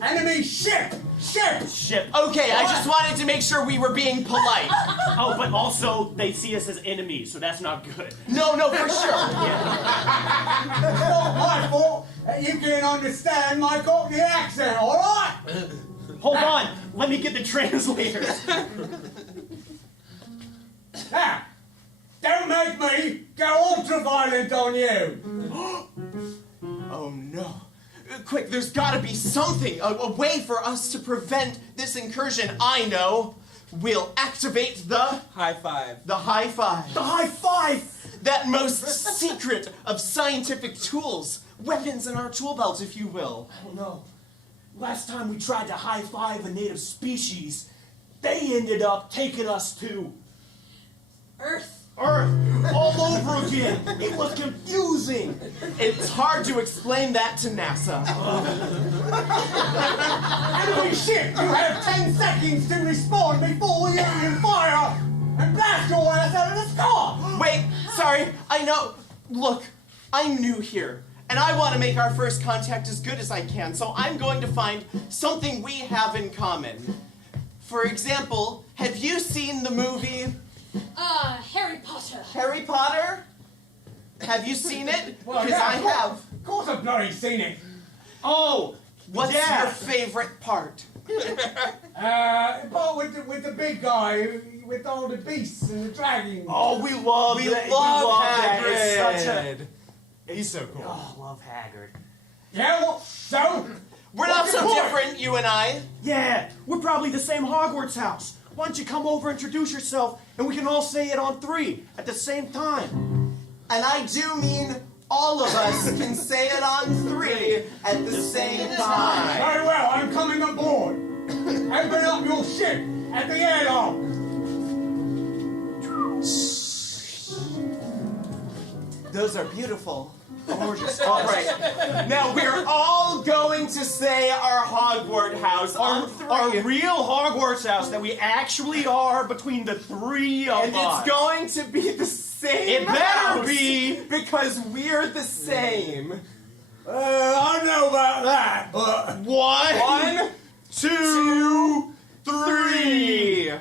Enemy ship! Ship. Okay, I just wanted to make sure we were being polite. Oh, but also, they see us as enemies, so that's not good. No, for sure. It's not my fault that you can understand my Cockney accent, alright? Hold on, let me get the translators. Now, don't make me go ultra-violent on you. Oh no. Quick, there's gotta be something, a way for us to prevent this incursion. I know. We'll activate the... High five. The high five. The high five! That most secret of scientific tools. Weapons in our tool belt, if you will. I don't know. Last time we tried to high five a native species, they ended up taking us to... Earth. All over again. It was confusing. It's hard to explain that to NASA. Enemy ship, you have 10 seconds to respond before we open fire and blast your ass out of the sky. Wait, sorry, I know. Look, I'm new here, and I want to make our first contact as good as I can, so I'm going to find something we have in common. For example, have you seen the movie... Harry Potter. Harry Potter? Have you seen it? Well, Because yeah, I have. Of course I've bloody seen it. Oh, What's yeah. your favorite part? But with the big guy, with all the beasts and the dragons. Oh, we love that. love that. It's such Hagrid. He's so cool. Oh, I love Haggard. Yeah, well, so? We're not What's so your point? different, you and I. Yeah, we're probably the same Hogwarts house. Why don't you come over, introduce yourself, and we can all say it on 3 at the same time. And I do mean all of us can say it on 3 at the same time. Very well, I'm coming aboard. Open up your ship at the airlock. Those are beautiful. Gorgeous. All right. Now we're all going to say our Hogwarts house. Our real Hogwarts house that we actually are between the three of and us. it's going to be the same. It better house be. because we're the same. I don't know about that, but... One, two, three.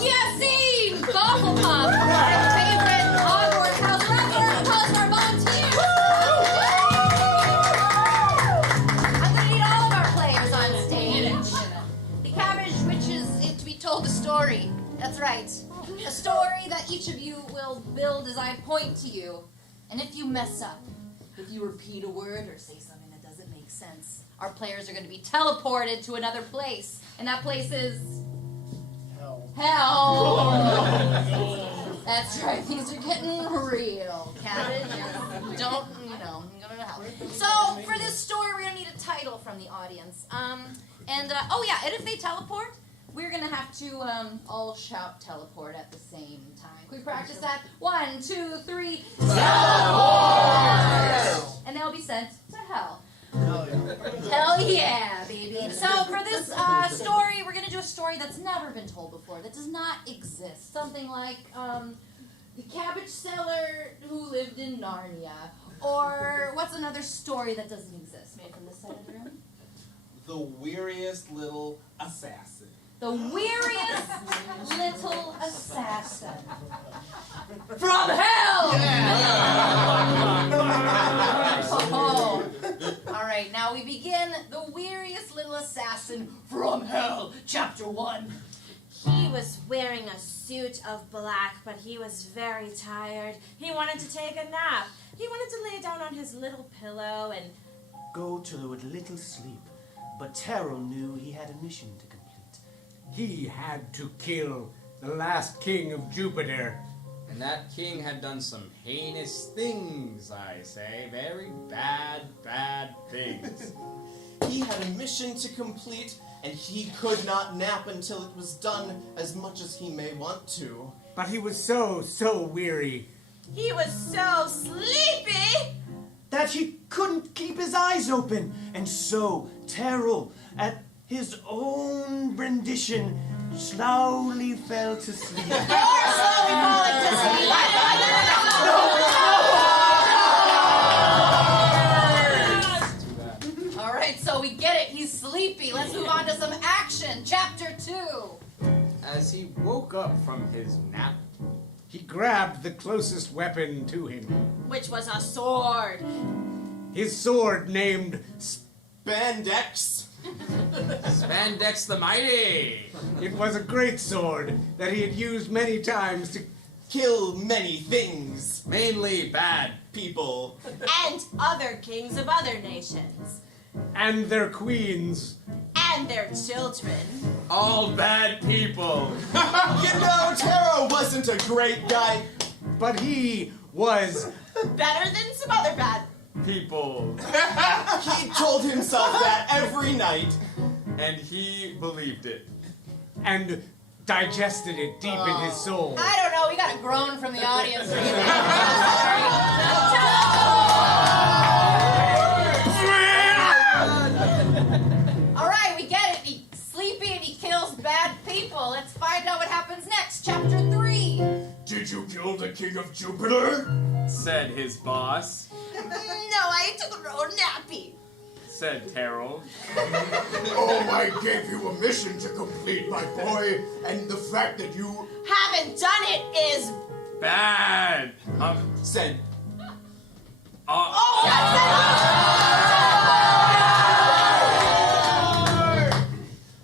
Yassine! Gobblebop! Our favorite Hogwarts house. Let's toast our volunteers! I'm gonna need all of our players on stage. The cabbage witches it to be told a story. That's right. A story that each of you will build as I point to you. And if you mess up, if you repeat a word or say something that doesn't make sense, our players are going to be teleported to another place. And that place is... Hell. That's right, things are getting real. Cabbage, don't, go to hell. So, for this story, we're going to need a title from the audience. And if they teleport, we're going to have to all shout teleport at the same time. Can we practice that? 1, 2, 3, teleport! And they'll be sent to hell. Hell yeah, baby. So for this story, we're going to do a story that's never been told before, that does not exist. Something like the cabbage seller who lived in Narnia. Or what's another story that doesn't exist? Maybe from this side of the room? The weariest little assassin. The weariest little assassin. From hell! Oh. All right, now we begin The Weariest Little Assassin from Hell, Chapter 1. He was wearing a suit of black, but he was very tired. He wanted to take a nap. He wanted to lay down on his little pillow and Go to a little sleep. But Terrell knew he had a mission to complete. He had to kill the last king of Jupiter. And that king had done some heinous things, I say. Very bad, bad things. He had a mission to complete, and he could not nap until it was done, as much as he may want to. But he was so weary. he was so sleepy that he couldn't keep his eyes open. And so Terrell, at his own rendition, slowly fell to sleep. You're slowly falling to sleep. All right, so we get it. He's sleepy. Let's move on to some action. Chapter 2. As he woke up from his nap, he grabbed the closest weapon to him. Which was a sword. His sword named Spandex. Spandex the Mighty. It was a great sword that he had used many times to kill many things. Mainly bad people. And other kings of other nations. And their queens. And their children. All bad people. You know, Terrell wasn't a great guy. But he was better than some other bad people. He told himself that every night. And he believed it. And digested it deep in his soul. I don't know. We got a groan from the audience. All right, we get it. He's sleepy and he kills bad people. Let's find out what happens next. Chapter 3. Did you kill the king of Jupiter? Said his boss. No, I took a road nappy. Said Terrell. Oh, I gave you a mission to complete, my boy, and the fact that you haven't done it is bad. Said.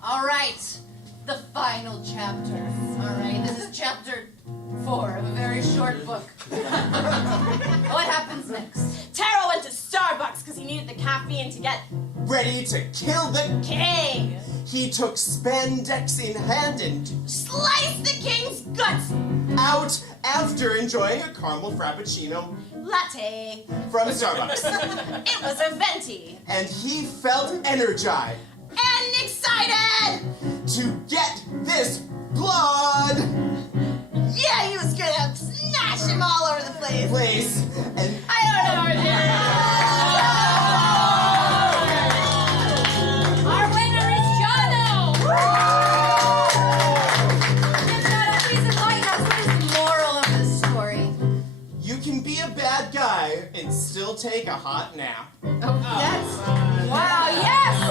All right, the final chapter. All right, this is chapter 4 of a very short book. What happens next? Terrell went to Starbucks because he needed the caffeine to get ready to kill the king. He took Spandex in hand and sliced the king's guts out after enjoying a caramel frappuccino latte from Starbucks. It was a venti. And he felt energized and excited to get this blood. Yeah, place. And I don't know. Our winner is Jono. Jono, please enlighten us. What is the moral of this story? you can be a bad guy and still take a hot nap. Wow, yes!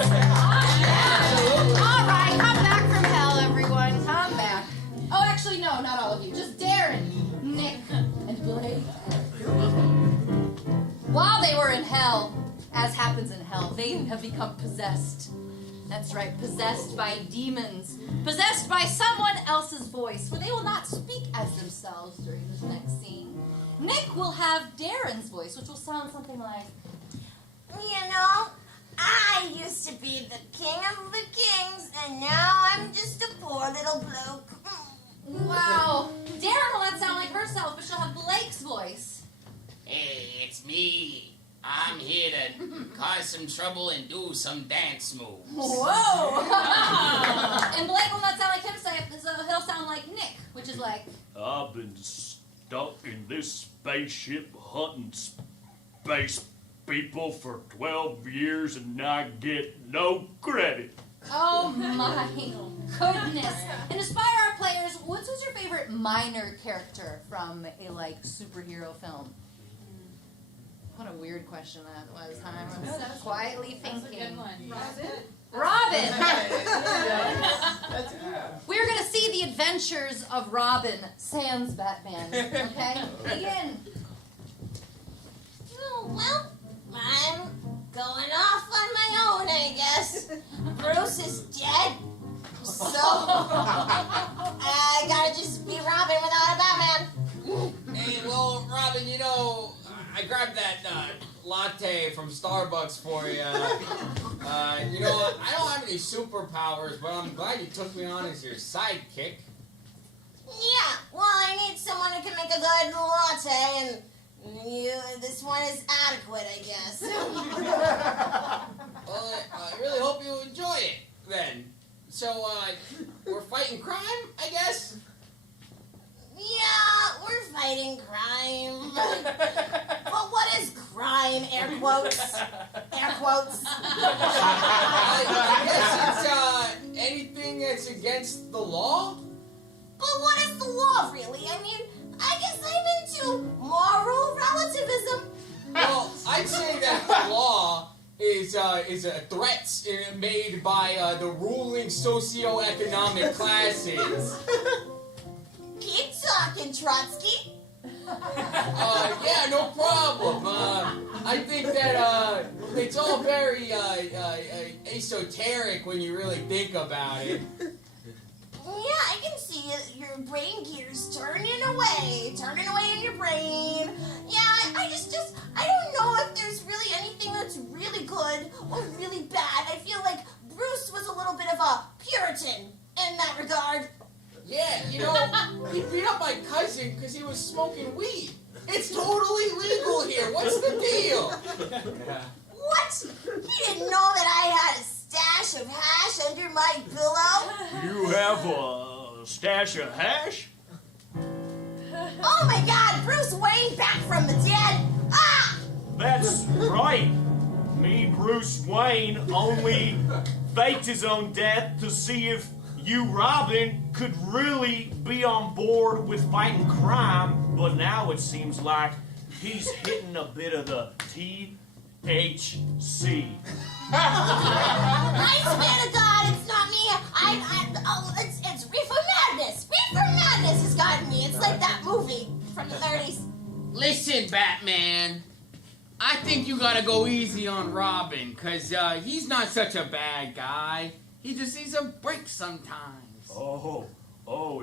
All right, come back from hell, everyone. Come back. Oh, actually, no, not all of you. Just Darren, Nick, and Blake. While they were in hell, as happens in hell, they have become possessed. That's right, possessed by demons. Possessed by someone else's voice, for they will not speak as themselves during this next scene. Nick will have Darren's voice, which will sound something like... You know, I used to be the king of the kings, and now I'm just a poor little bloke. Wow. Darren will not sound like herself, but she'll have Blake's voice. Hey, it's me. I'm here to cause some trouble and do some dance moves. Whoa! And Blake will not sound like himself, so he'll sound like Nick, which is like... I've been stuck in this spaceship hunting space people for 12 years and I get no credit. Oh my goodness. And inspire our players, who's your favorite minor character from a, superhero film? What a weird question that was, huh? I was quietly thinking. That's a good one. Robin! We're going to see the adventures of Robin sans Batman, okay? Begin. Oh, well, I'm going off on my own, I guess. Bruce is dead, so I gotta just be Robin without a Batman. Hey, well, Robin, I grabbed that latte from Starbucks for you. I don't have any superpowers, but I'm glad you took me on as your sidekick. Yeah, well, I need someone who can make a good latte, and this one is adequate, I guess. Well, I really hope you enjoy it, then. So, we're fighting crime, I guess? Yeah, we're fighting crime. But what is crime? Air quotes. Air quotes. I guess it's anything that's against the law? But what is the law, really? I mean, I guess I'm into moral relativism. Well, I'd say that the law is threats made by the ruling socioeconomic classes. Keep talking, Trotsky. Yeah, no problem. I think that it's all very esoteric when you really think about it. Yeah, I can see it. Your brain gears turning away in your brain. Yeah, I don't know if there's really anything that's really good or really bad. I feel like Bruce was a little bit of a Puritan in that regard. Yeah, he beat up my cousin because he was smoking weed. It's totally legal here. What's the deal? What? You didn't know that I had a stash of hash under my pillow? You have a stash of hash? Oh my God, Bruce Wayne back from the dead! Ah! That's right. Me, Bruce Wayne, only faked his own death to see if you, Robin, could really be on board with fighting crime, but now it seems like he's hitting a bit of the THC. I swear to God, it's not me. It's Reefer Madness. Reefer Madness has gotten me. It's like that movie from the 30s. Listen, Batman. I think you gotta go easy on Robin, because he's not such a bad guy. He just needs a break sometimes. Oh,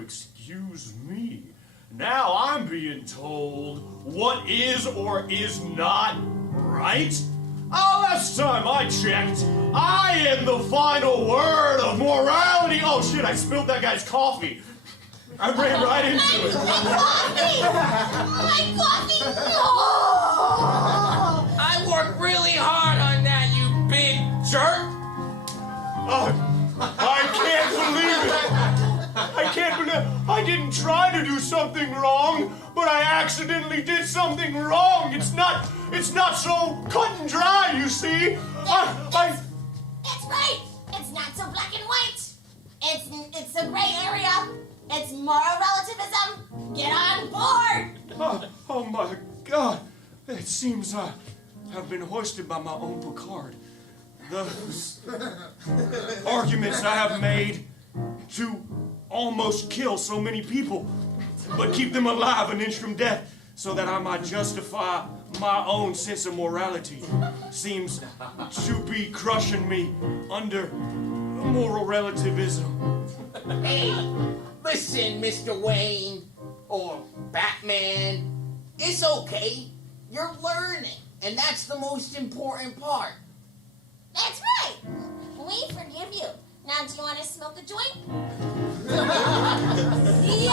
excuse me. Now I'm being told what is or is not right? Oh, last time I checked, I am the final word of morality. Oh shit, I spilled that guy's coffee. I ran right into it. My coffee! My coffee! No! I worked really hard on that, you big jerk. Oh, I can't believe it. I can't believe it. I didn't try to do something wrong, but I accidentally did something wrong. It's not so cut and dry, you see. That's right. It's not so black and white. It's a gray area. It's moral relativism. Get on board. Oh my God. It seems I have been hoisted by my own Picard. The arguments I have made to almost kill so many people, but keep them alive an inch from death so that I might justify my own sense of morality seems to be crushing me under moral relativism. Hey, listen, Mr. Wayne, or Batman, it's okay. You're learning, and that's the most important part. That's right. We forgive you. Now, do you want to smoke a joint? Yay!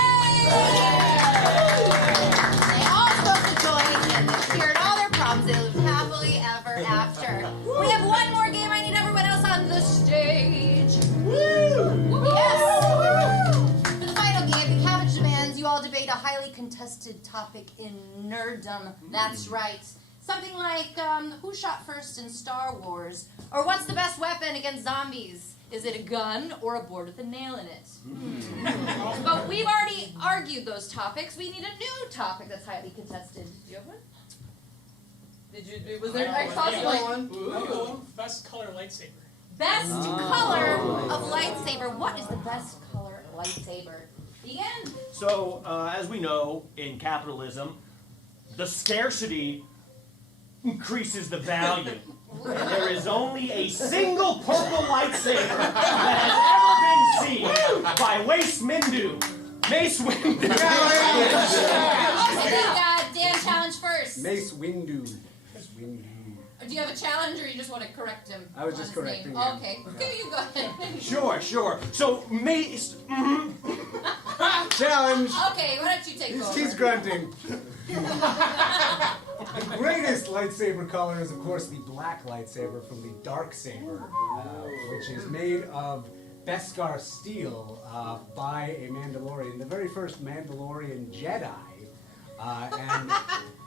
They all smoked a joint and they cured all their problems. They lived happily ever after. We have one more game. I need everyone else on the stage. Woo! Yes! For the final game, the cabbage demands you all debate a highly contested topic in nerddom. That's right. Something like, who shot first in Star Wars? Or what's the best weapon against zombies? Is it a gun or a board with a nail in it? But we've already argued those topics. We need a new topic that's highly contested. Do you have one? Was there a possible one? Ooh. Best color lightsaber. Best color of lightsaber. What is the best color of lightsaber? Begin. So, as we know, in capitalism, the scarcity increases the value. And there is only a single purple lightsaber that has ever been seen by Mace Windu. Mace Windu. Dan challenge first. Mace Windu. Do you have a challenge, or you just want to correct him? I was just correcting him. Oh, okay. Okay, you go ahead. Sure. So, Mace... Challenge. Okay, why don't you take over? He's grunting. The greatest lightsaber color is, of course, the black lightsaber from the dark saber, which is made of Beskar steel by a Mandalorian, the very first Mandalorian Jedi. And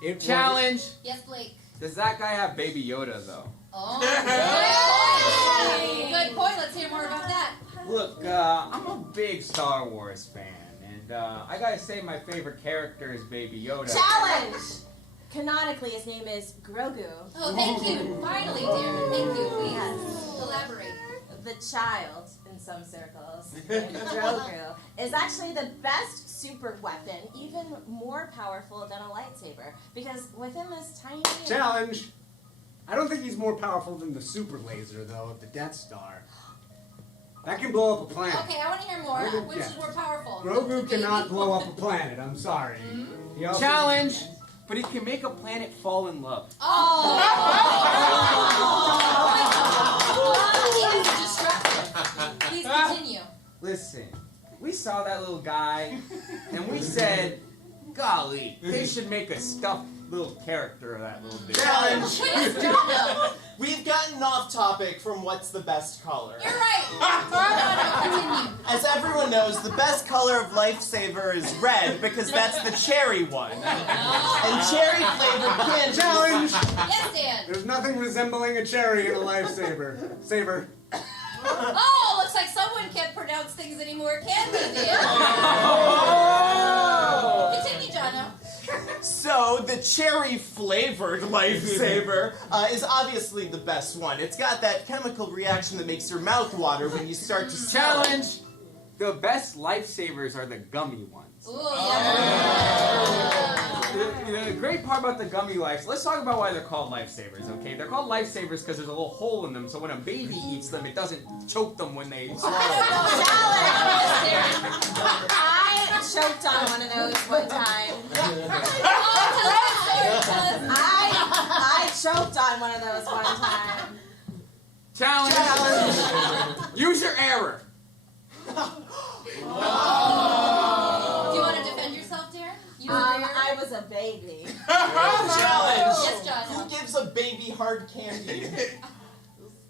it Challenge. Yes, Blake. Does that guy have Baby Yoda, though? Oh, good point. Let's hear more about that. Look, I'm a big Star Wars fan, and I gotta say my favorite character is Baby Yoda. Challenge! Canonically, his name is Grogu. Oh, thank you. Finally, dear. Thank you. Please elaborate. The child, in some circles, Grogu, is actually the best super weapon, even more powerful than a lightsaber, because with him is tiny... Challenge! I don't think he's more powerful than the super laser, though, of the Death Star. That can blow up a planet. Okay, I want to hear more. Which is more powerful? Grogu cannot blow up a planet, I'm sorry. He also- Challenge! But he can make a planet fall in love. Please continue. Listen, we saw that little guy, and we said, golly, they should make a stuffed little character of that little dude. Challenge! We've gotten off topic from what's the best color. You're right. Continue. As everyone knows, the best color of lifesaver is red because that's the cherry one. And cherry flavored candy. Challenge! Yes, Dan. There's nothing resembling a cherry in a lifesaver. Saber. Oh, looks like someone can't pronounce things anymore, can we, Dan? Continue, Jono. So, the cherry-flavored lifesaver is obviously the best one. It's got that chemical reaction that makes your mouth water when you start to smell it. Challenge! The best lifesavers are the gummy ones. Ooh, yeah. The great part about the gummy lives, let's talk about why they're called lifesavers, okay? They're called lifesavers because there's a little hole in them, so when a baby eats them, it doesn't choke them when they swallow. I choked on one of those one time. I choked on one of those one time. Challenge! Use your error. Do you want to defend yourself, Darren? I was a baby. Challenge! Yes, John. Who gives a baby hard candy?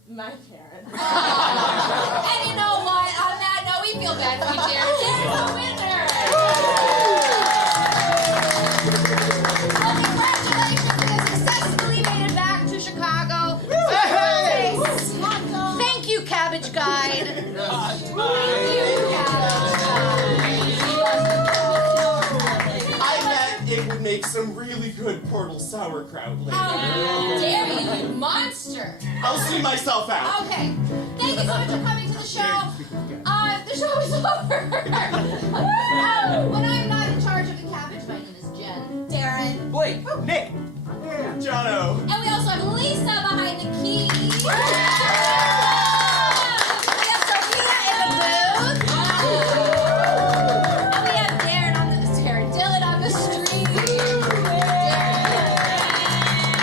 My parents. And you know what? On that note, we feel bad for you, Darren. Darren's the winner! it would make some really good portal sauerkraut later. How dare you, you monster! I'll see myself out. Okay. Thank you so much for coming to the show. The show is over. When I'm not in charge of the cabbage, my name is Jen. Darren. Blake. Nick. Jono. And we also have Lisa behind the keys. We have Sophia in the booth. And we have Dylan on the street.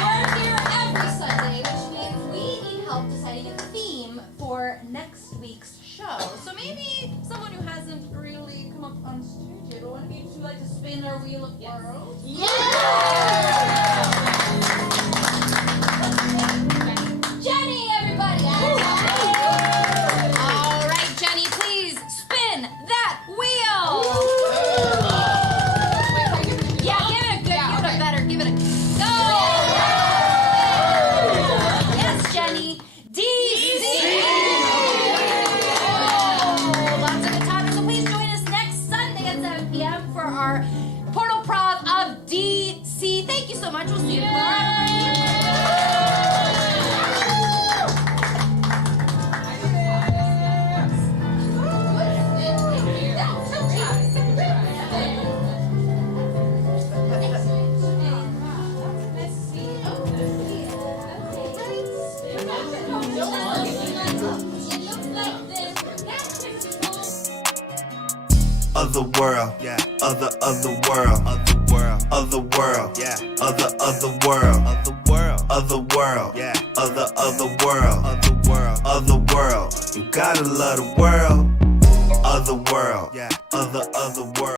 We're here every Sunday, which means we need help deciding a theme for next week's show. So maybe someone who hasn't really come up on stage yet, but one of you two like to spin our wheel of worlds? Jenny, everybody! All right, Jenny, please spin that wheel! Yeah, give it a good, give it a go! Yes, Jenny. DC! Lots of good topics, so please join us next Sunday at 7 p.m. for our Portal-Prov of DC. Thank you so much. We'll see you tomorrow. Otherworld, yeah. Otherworld, yeah. Otherworld, yeah. Otherworld. You gotta love the world. Otherworld, yeah. Otherworld.